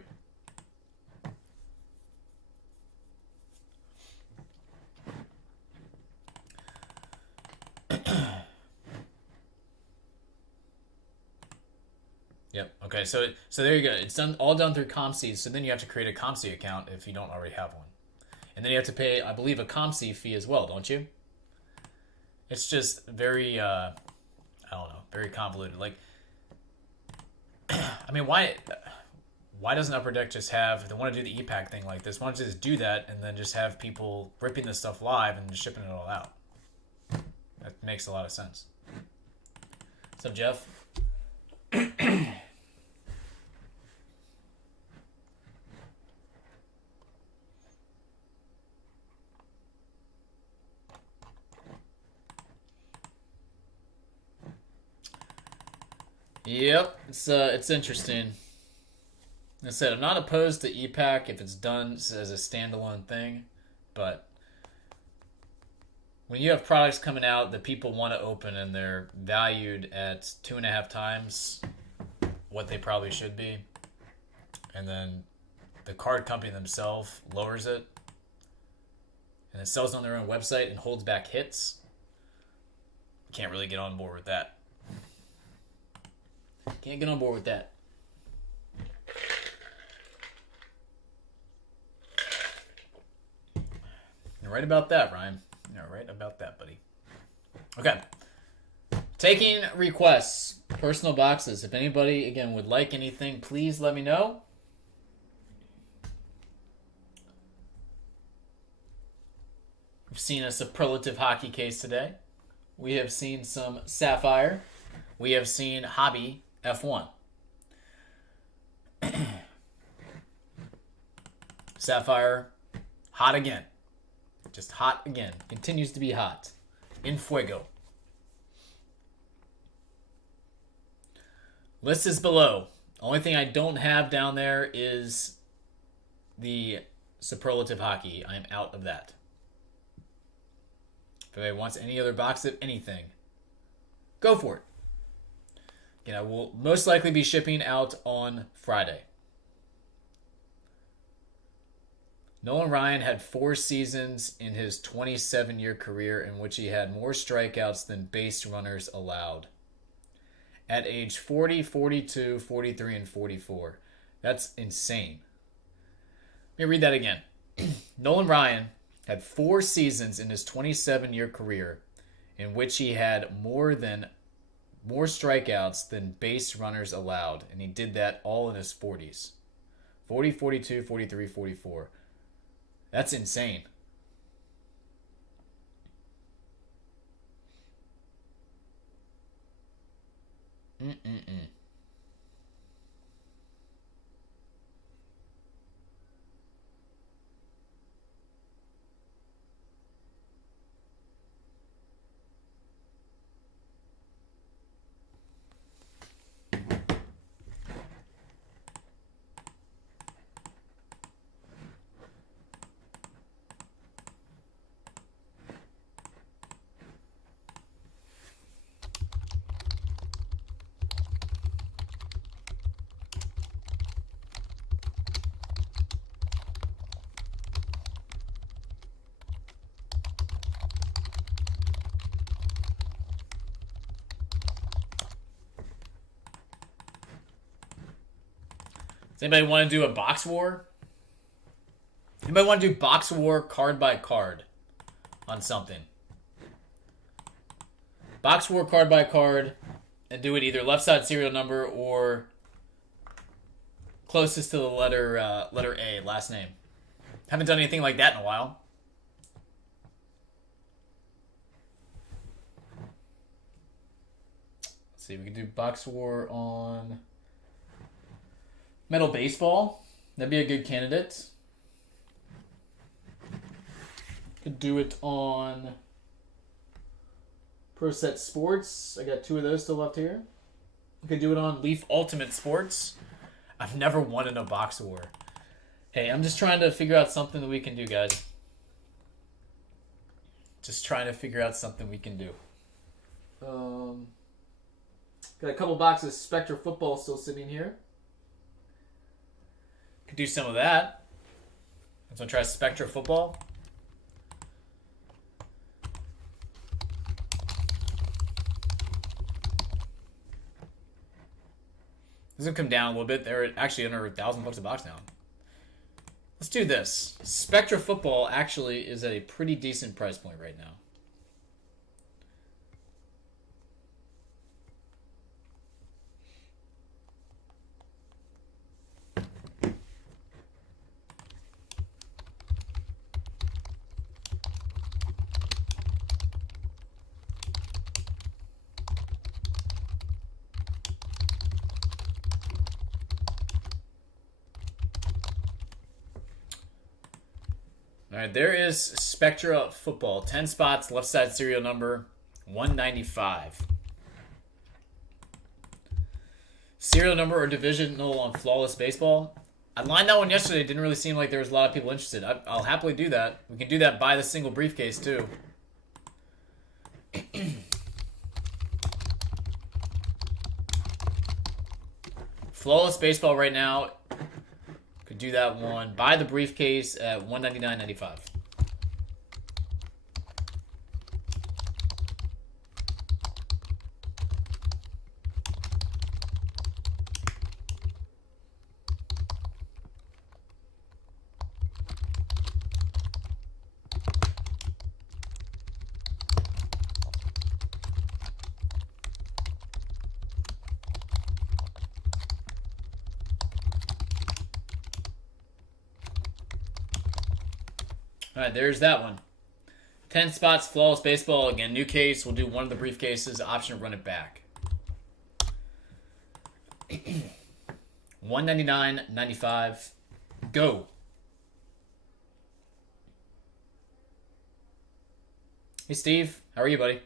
Yep. Okay. So there you go. It's all done through ComC. So then you have to create a ComC account if you don't already have one, and then you have to pay, I believe, a ComC fee as well, don't you? It's just very, I don't know, very convoluted. Like, I mean, why doesn't Upper Deck just have? If they want to do the e-pack thing like this, why don't you just do that and then just have people ripping this stuff live and just shipping it all out? That makes a lot of sense. What's up, Jeff? Yep, it's interesting. Like I said, I'm not opposed to e-pack if it's done as a standalone thing, but when you have products coming out that people want to open and they're valued at 2.5 times what they probably should be, and then the card company themselves lowers it and it sells on their own website and holds back hits, can't really get on board with that. Can't get on board with that. You're right about that, Ryan. You're right about that, buddy. Okay. Taking requests. Personal boxes. If anybody, again, would like anything, please let me know. We've seen a Superlative hockey case today. We have seen some Sapphire. We have seen Hobby F1. Sapphire, hot again. Just hot again. Continues to be hot. In fuego. List is below. Only thing I don't have down there is the Superlative Hockey. I'm out of that. If anybody wants any other box of anything, go for it. Again, I will most likely be shipping out on Friday. Nolan Ryan had 4 seasons in his 27-year career in which he had more strikeouts than base runners allowed. At age 40, 42, 43, and 44. That's insane. Let me read that again. Nolan Ryan had 4 seasons in his 27-year career in which he had more strikeouts than base runners allowed, and he did that all in his 40s. 40, 42, 43, 44. That's insane. Does anybody want to do a box war? Anybody want to do box war card by card on something? Box war card by card and do it either left side serial number or closest to the letter A, last name. Haven't done anything like that in a while. Let's see, we can do box war on Metal Baseball. That'd be a good candidate. Could do it on Pro Set Sports. I got 2 of those still left here. Could do it on Leaf Ultimate Sports. I've never won in a box war. Hey, I'm just trying to figure out something that we can do, guys. Just trying to figure out something we can do. Got a couple boxes of Spectre Football still sitting here. Could do some of that. Let's try Spectre Football. This will come down a little bit. They're actually under $1,000 a box now. Let's do this. Spectre Football actually is at a pretty decent price point right now. All right, there is Spectra Football. 10 spots, left side serial number 195. Serial number or divisional on Flawless Baseball. I lined that one yesterday. It didn't really seem like there was a lot of people interested. I'll happily do that. We can do that by the single briefcase, too. Flawless Baseball right now. Could do that one. Buy the briefcase at $199.95. All right, there's that one. 10 spots, Flawless Baseball. Again, new case. We'll do one of the briefcases. Option to run it back. $199.95. Go. Hey, Steve. How are you, buddy?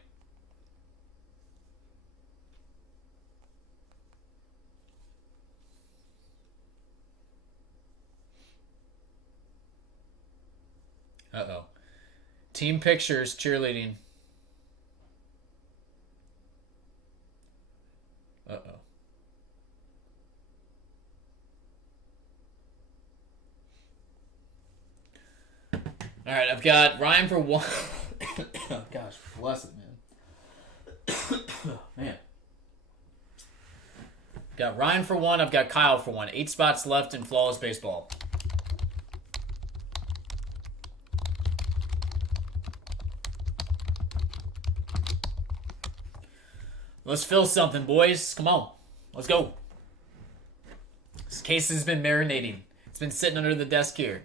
Uh-oh. Team pictures, cheerleading. Uh-oh. All right, I've got Ryan for one. Oh, gosh, bless it, man. Man. Got Ryan for one. I've got Kyle for one. 8 spots left in Flawless Baseball. Let's fill something, boys. Come on. Let's go. This case has been marinating. It's been sitting under the desk here.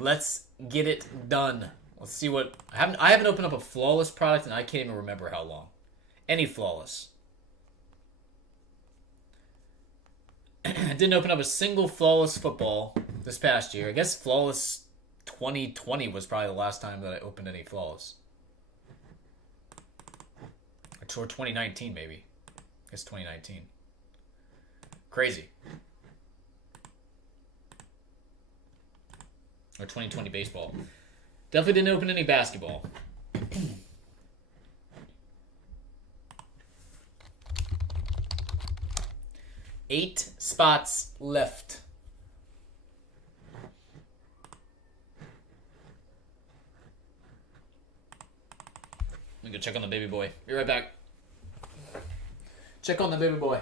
Let's get it done. Let's see what... I haven't opened up a Flawless product, and I can't even remember how long. Any Flawless. I didn't open up a single Flawless football this past year. I guess Flawless 2020 was probably the last time that I opened any Flawless. Or 2019, maybe. I guess 2019. Crazy. Or 2020 baseball. Definitely didn't open any basketball. 8 spots left. Let me go check on the baby boy. Be right back. Check on the baby boy.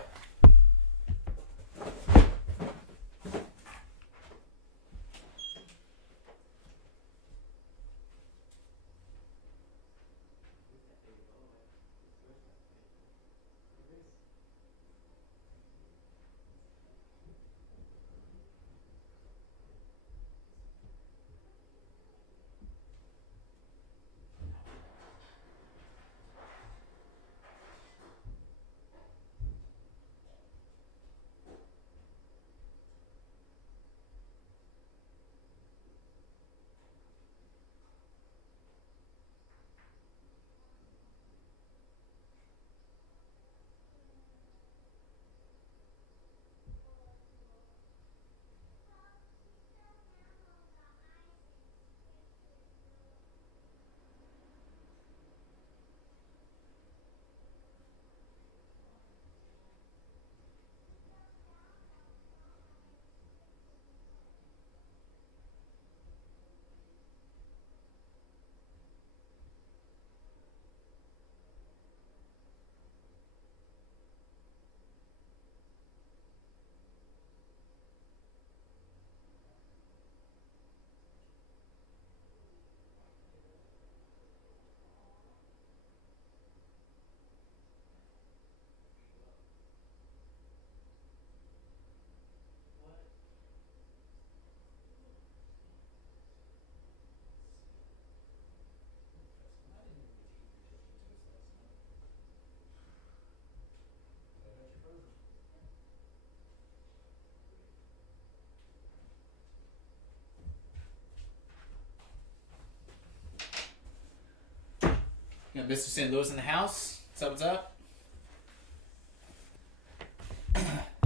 Got Mr. St. Louis in the house. What's up?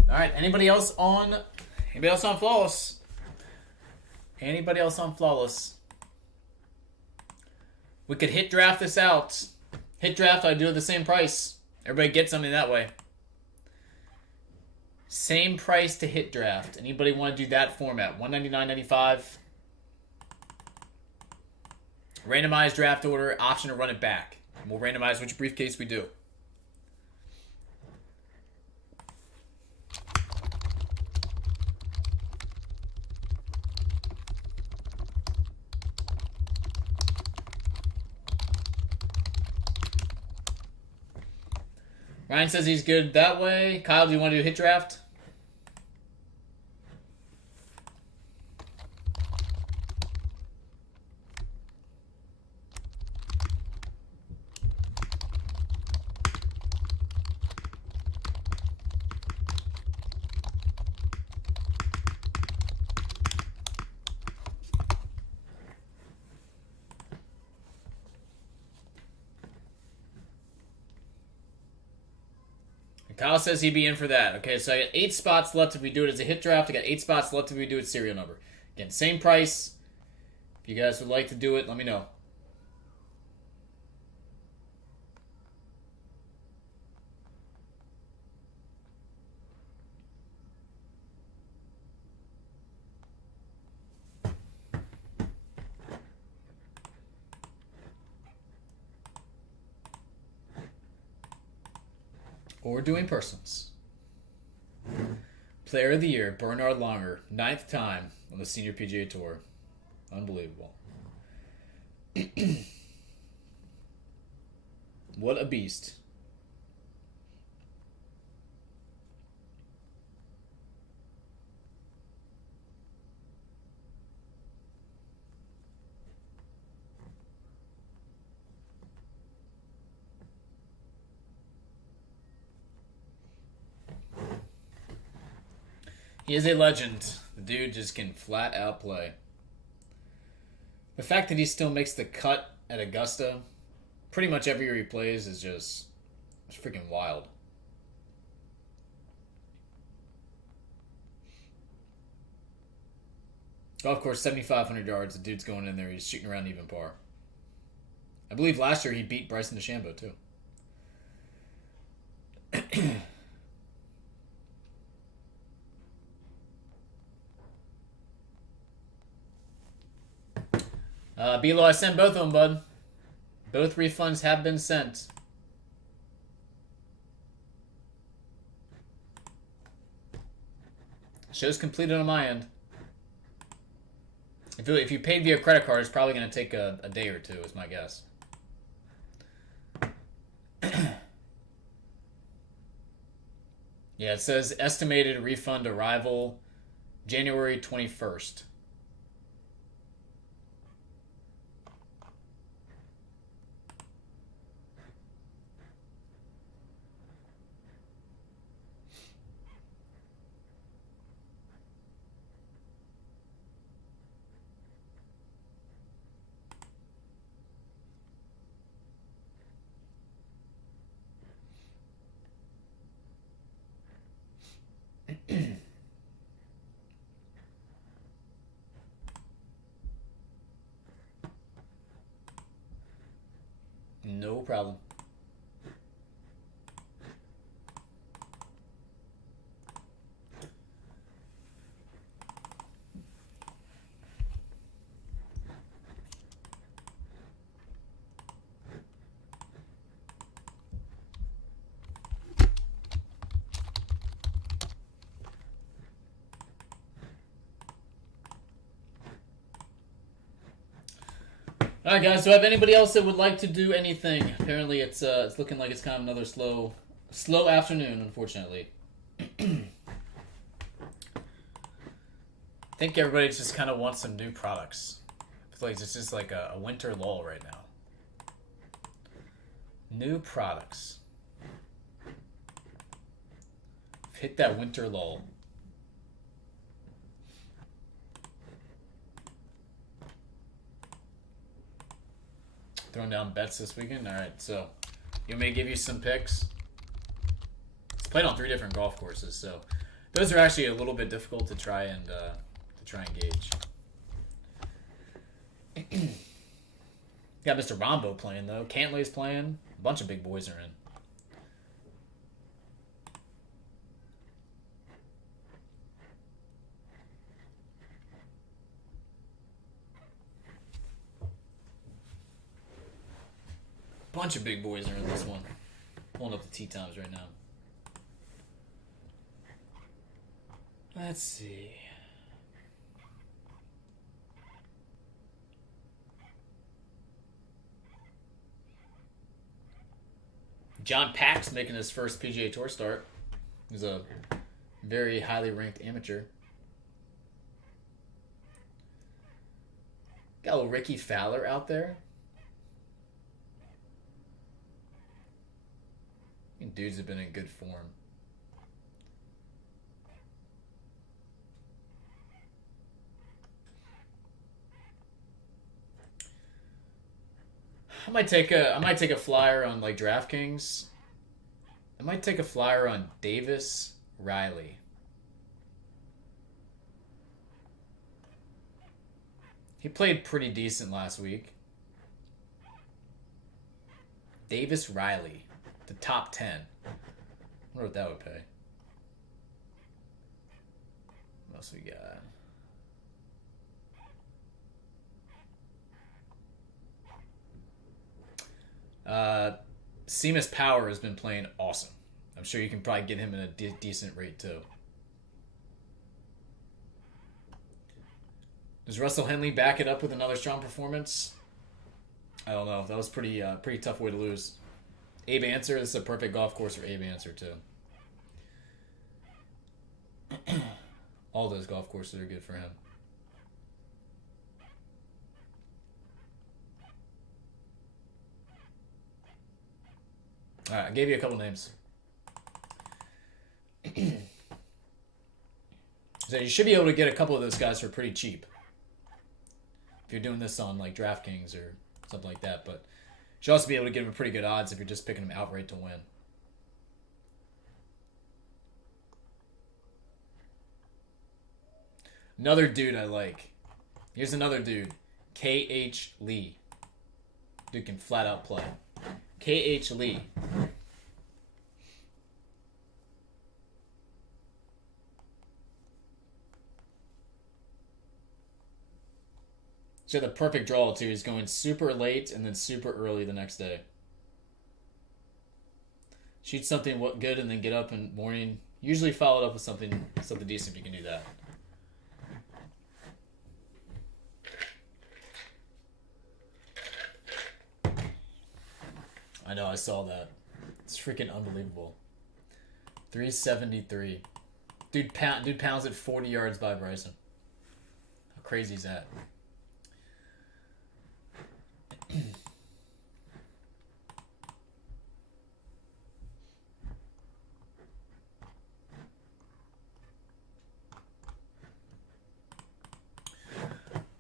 Alright, anybody else on Flawless? Anybody else on Flawless? We could hit draft this out. Hit draft, I do it the same price. Everybody gets something that way. Same price to hit draft. Anybody want to do that format? $199.95. Randomized draft order, option to run it back. And we'll randomize which briefcase we do. Ryan says he's good that way. Kyle, do you want to do hit draft? Kyle says he'd be in for that. Okay, so I got 8 spots left if we do it as a hit draft. I got 8 spots left if we do it serial number. Again, same price. If you guys would like to do it, let me know. Or doing personals. Player of the Year, Bernard Langer, 9th time on the Senior PGA Tour. Unbelievable. What a beast. He is a legend. The dude just can flat out play. The fact that he still makes the cut at Augusta pretty much every year he plays is just it's freaking wild. Golf course, 7,500 yards. The dude's going in there. He's shooting around even par. I believe last year he beat Bryson DeChambeau too. Bilo, I sent both of them, bud. Both refunds have been sent. Show's completed on my end. If you paid via credit card, it's probably going to take a day or two, is my guess. Yeah, it says estimated refund arrival January 21st. No problem. All right, guys. So, have anybody else that would like to do anything? Apparently, it's looking like it's kind of another slow afternoon. Unfortunately, I think everybody just kind of wants some new products. I feel like it's just like a winter lull right now. New products. Hit that winter lull. Throwing down bets this weekend. All right, so you want me to give you some picks? It's played on 3 different golf courses, so those are actually a little bit difficult to try and gauge. Got Mr. Rombo playing though. Cantley's playing. A bunch of big boys are in. Bunch of big boys are in this one. Pulling up the tee times right now. Let's see. John Pax making his first PGA Tour start. He's a very highly ranked amateur. Got a little Ricky Fowler out there. Dudes have been in good form. I might take a flyer on like DraftKings I might take a flyer on Davis Riley. He played pretty decent last week. Davis Riley, the top 10. I wonder what that would pay. What else we got? Seamus Power has been playing awesome. I'm sure you can probably get him at a decent rate too. Does Russell Henley back it up with another strong performance? I don't know. That was pretty tough way to lose. Abe Answer, this is a perfect golf course for Abe Answer too. All those golf courses are good for him. Alright, I gave you a couple names. So you should be able to get a couple of those guys for pretty cheap. If you're doing this on like DraftKings or something like that. But you should also be able to get them pretty good odds if you're just picking them outright to win. Another dude I like. Here's another dude. K.H. Lee. Dude can flat out play. K.H. Lee. So the perfect draw too is going super late and then super early the next day. Shoot something good and then get up in the morning. Usually follow it up with something decent if you can do that. I know, I saw that. It's freaking unbelievable. 373. Dude pounds it 40 yards by Bryson. How crazy is that?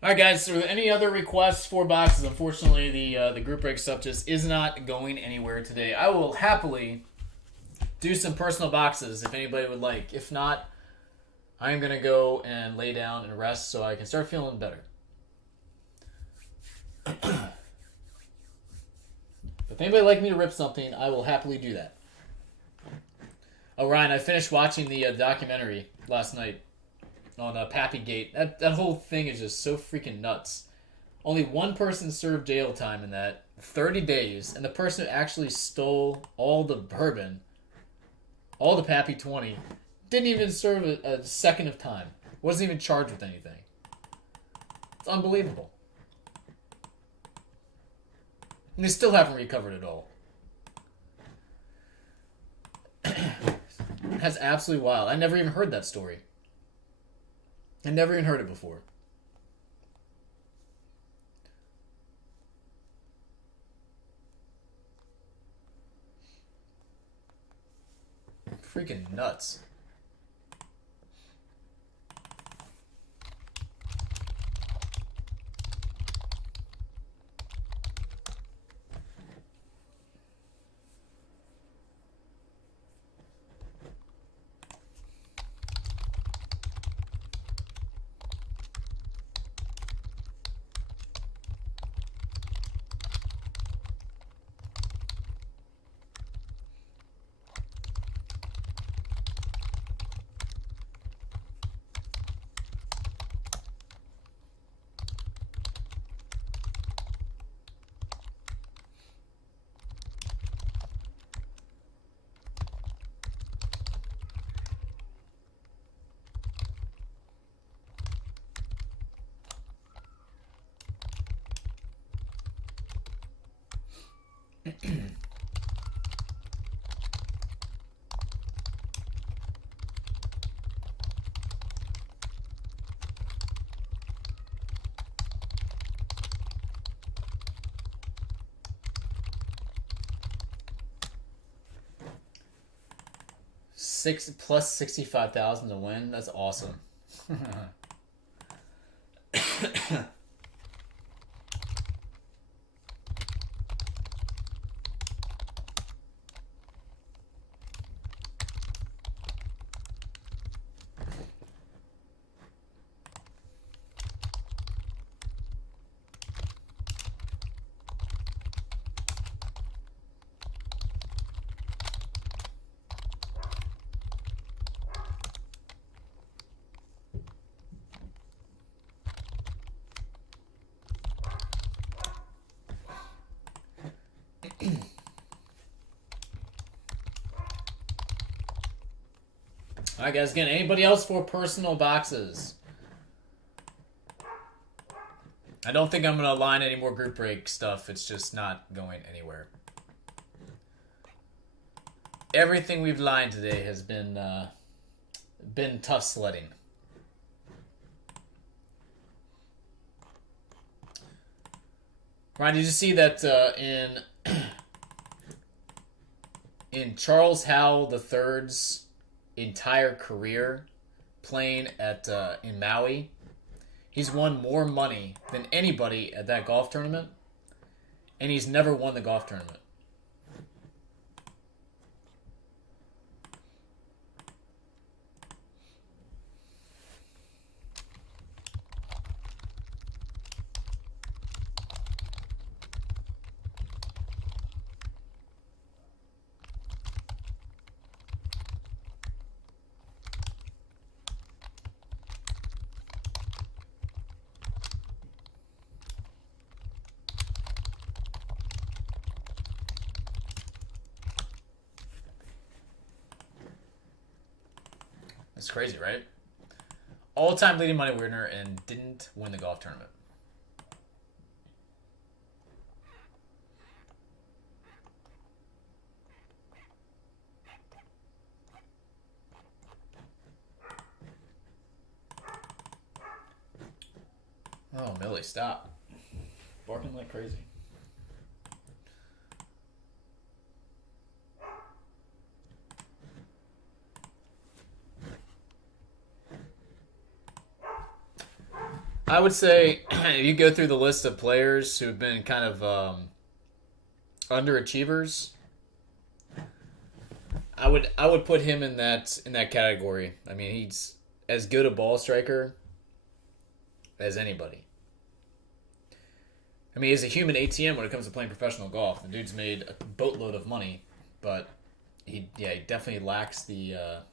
All right, guys. So, any other requests for boxes? Unfortunately, the group break stuff just is not going anywhere today. I will happily do some personal boxes if anybody would like. If not, I am gonna go and lay down and rest so I can start feeling better. If anybody would like me to rip something, I will happily do that. Oh, Ryan, I finished watching the documentary last night on Pappygate. That whole thing is just so freaking nuts. Only one person served jail time in that, 30 days, and the person who actually stole all the bourbon, all the Pappy 20, didn't even serve a second of time. Wasn't even charged with anything. It's unbelievable. And they still haven't recovered it all. That's absolutely wild. I never even heard that story. I never even heard it before. Freaking nuts. Plus 65,000 to win. That's awesome. All right, guys. Again, anybody else for personal boxes? I don't think I'm going to line any more group break stuff. It's just not going anywhere. Everything we've lined today has been tough sledding. Ryan, did you see that in Charles Howell III's entire career playing at in Maui, he's won more money than anybody at that golf tournament, and he's never won the golf tournament. It's crazy, right? All-time leading money winner and didn't win the golf tournament. Oh, Millie, stop. Barking like crazy. I would say if you go through the list of players who have been kind of underachievers, I would put him in that category. I mean, he's as good a ball striker as anybody. I mean, he's a human ATM when it comes to playing professional golf. The dude's made a boatload of money, but he definitely lacks the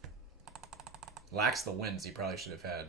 wins he probably should have had.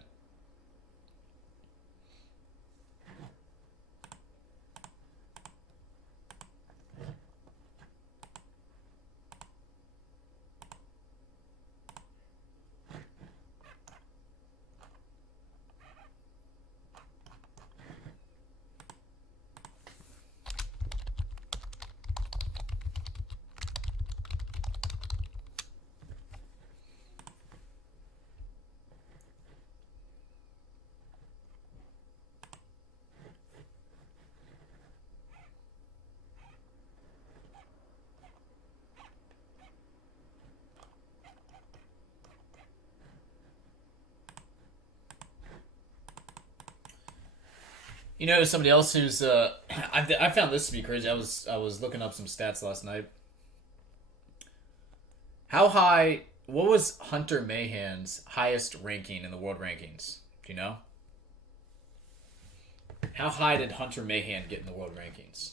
You know, somebody else who's I found this to be crazy. I was looking up some stats last night. How high? What was Hunter Mahan's highest ranking in the world rankings? Do you know? How high did Hunter Mahan get in the world rankings?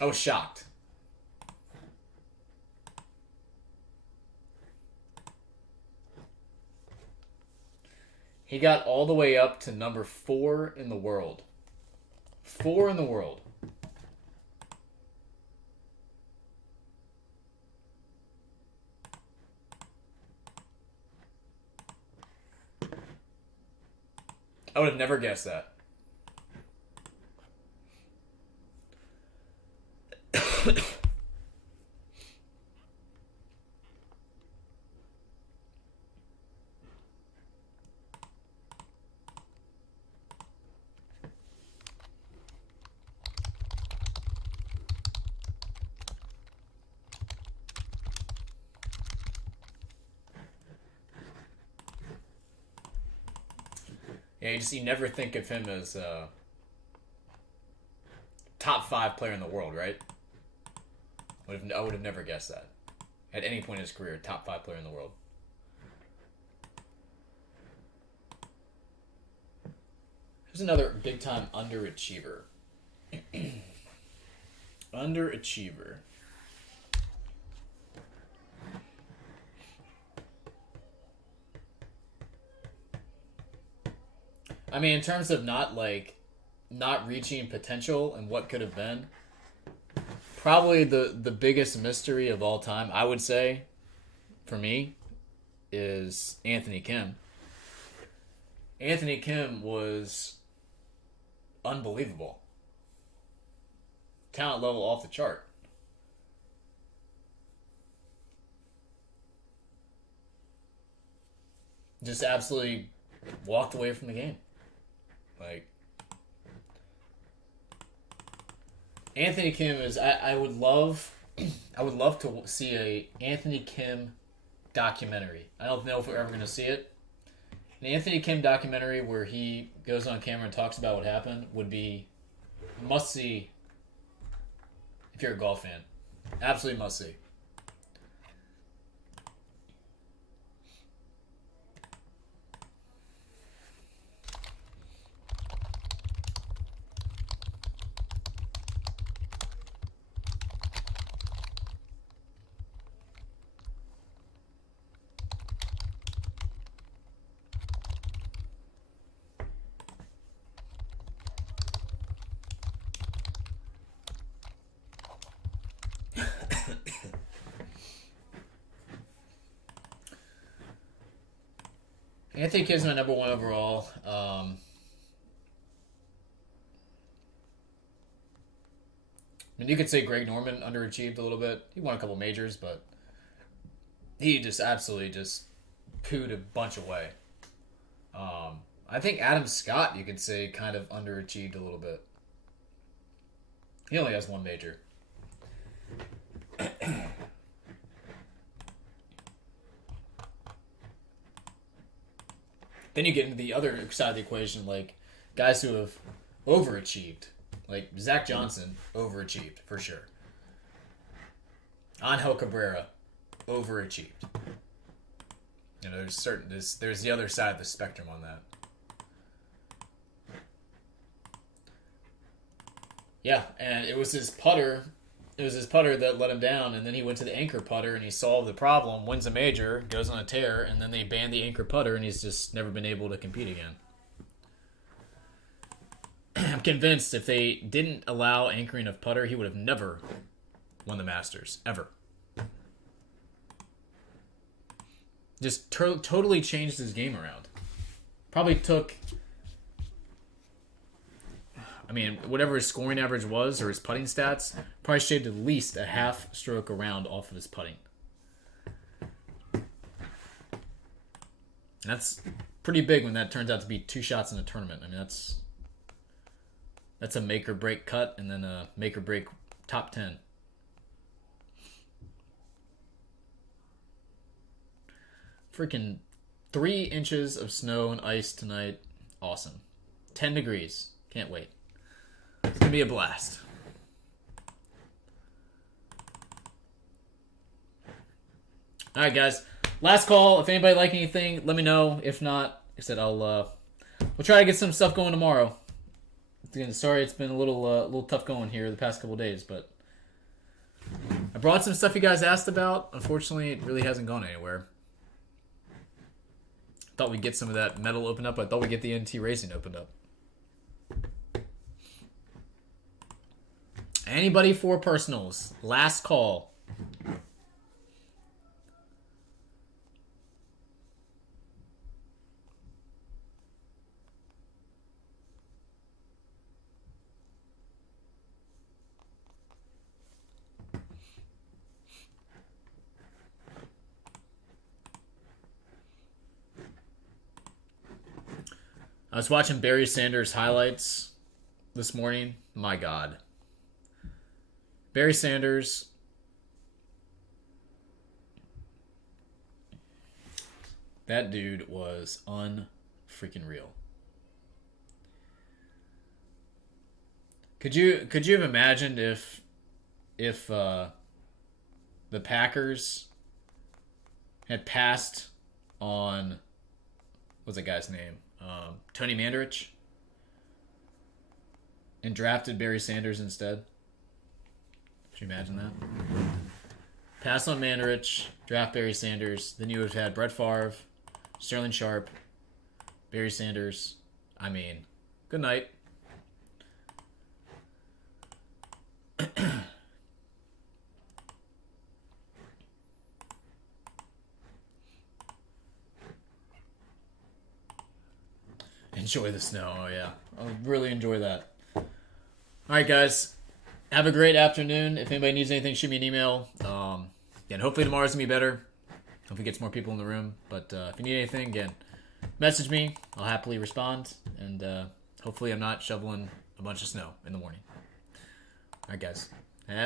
I was shocked. He got all the way up to number 4 in the world. 4 in the world. I would have never guessed that. Yeah, you never think of him as a top 5 player in the world, right? I would have never guessed that. At any point in his career, top 5 player in the world. Here's another big-time underachiever. Underachiever. I mean, in terms of not reaching potential and what could have been, probably the biggest mystery of all time, I would say, for me, is Anthony Kim. Anthony Kim was unbelievable. Talent level off the chart. Just absolutely walked away from the game. Like, Anthony Kim is. I would love to see a Anthony Kim documentary. I don't know if we're ever going to see it. An Anthony Kim documentary where he goes on camera and talks about what happened would be must see if you're a golf fan. Absolutely must see. Anthony Kim's my number one overall. I mean, you could say Greg Norman underachieved a little bit. He won a couple majors, but he just absolutely just pooed a bunch away. I think Adam Scott, you could say, kind of underachieved a little bit. He only has one major. Then you get into the other side of the equation, like guys who have overachieved. Like Zach Johnson, overachieved, for sure. Angel Cabrera, overachieved. You know, there's the other side of the spectrum on that. Yeah, and it was his putter. It was his putter that let him down, and then he went to the anchor putter, and he solved the problem, wins a major, goes on a tear, and then they banned the anchor putter, and he's just never been able to compete again. I'm convinced if they didn't allow anchoring of putter, he would have never won the Masters, ever. Just totally changed his game around. Probably took... I mean, whatever his scoring average was or his putting stats, probably shaved at least a half stroke around off of his putting. And that's pretty big when that turns out to be 2 shots in a tournament. I mean, that's a make or break cut and then a make or break top 10. Freaking 3 inches of snow and ice tonight. Awesome. 10 degrees. Can't wait. It's going to be a blast. All right, guys. Last call. If anybody like anything, let me know. If not, like I said, we'll try to get some stuff going tomorrow. Again, sorry, it's been a little tough going here the past couple days, but I brought some stuff you guys asked about. Unfortunately, it really hasn't gone anywhere. Thought we'd get some of that metal opened up. I thought we'd get the NT Racing opened up. Anybody for personals? Last call. I was watching Barry Sanders highlights this morning. My God. Barry Sanders, that dude was unfreaking real. Could you have imagined if the Packers had passed on what's that guy's name? Tony Mandarich, and drafted Barry Sanders instead? Could you imagine that? Pass on Mandarich, draft Barry Sanders, then you would have had Brett Favre, Sterling Sharp, Barry Sanders, I mean, good night. Enjoy the snow. Oh, yeah. I'll really enjoy that. All right, guys. Have a great afternoon. If anybody needs anything, shoot me an email. Again, hopefully tomorrow's going to be better. Hopefully get some more people in the room. But if you need anything, again, message me. I'll happily respond. And hopefully I'm not shoveling a bunch of snow in the morning. All right, guys. Have a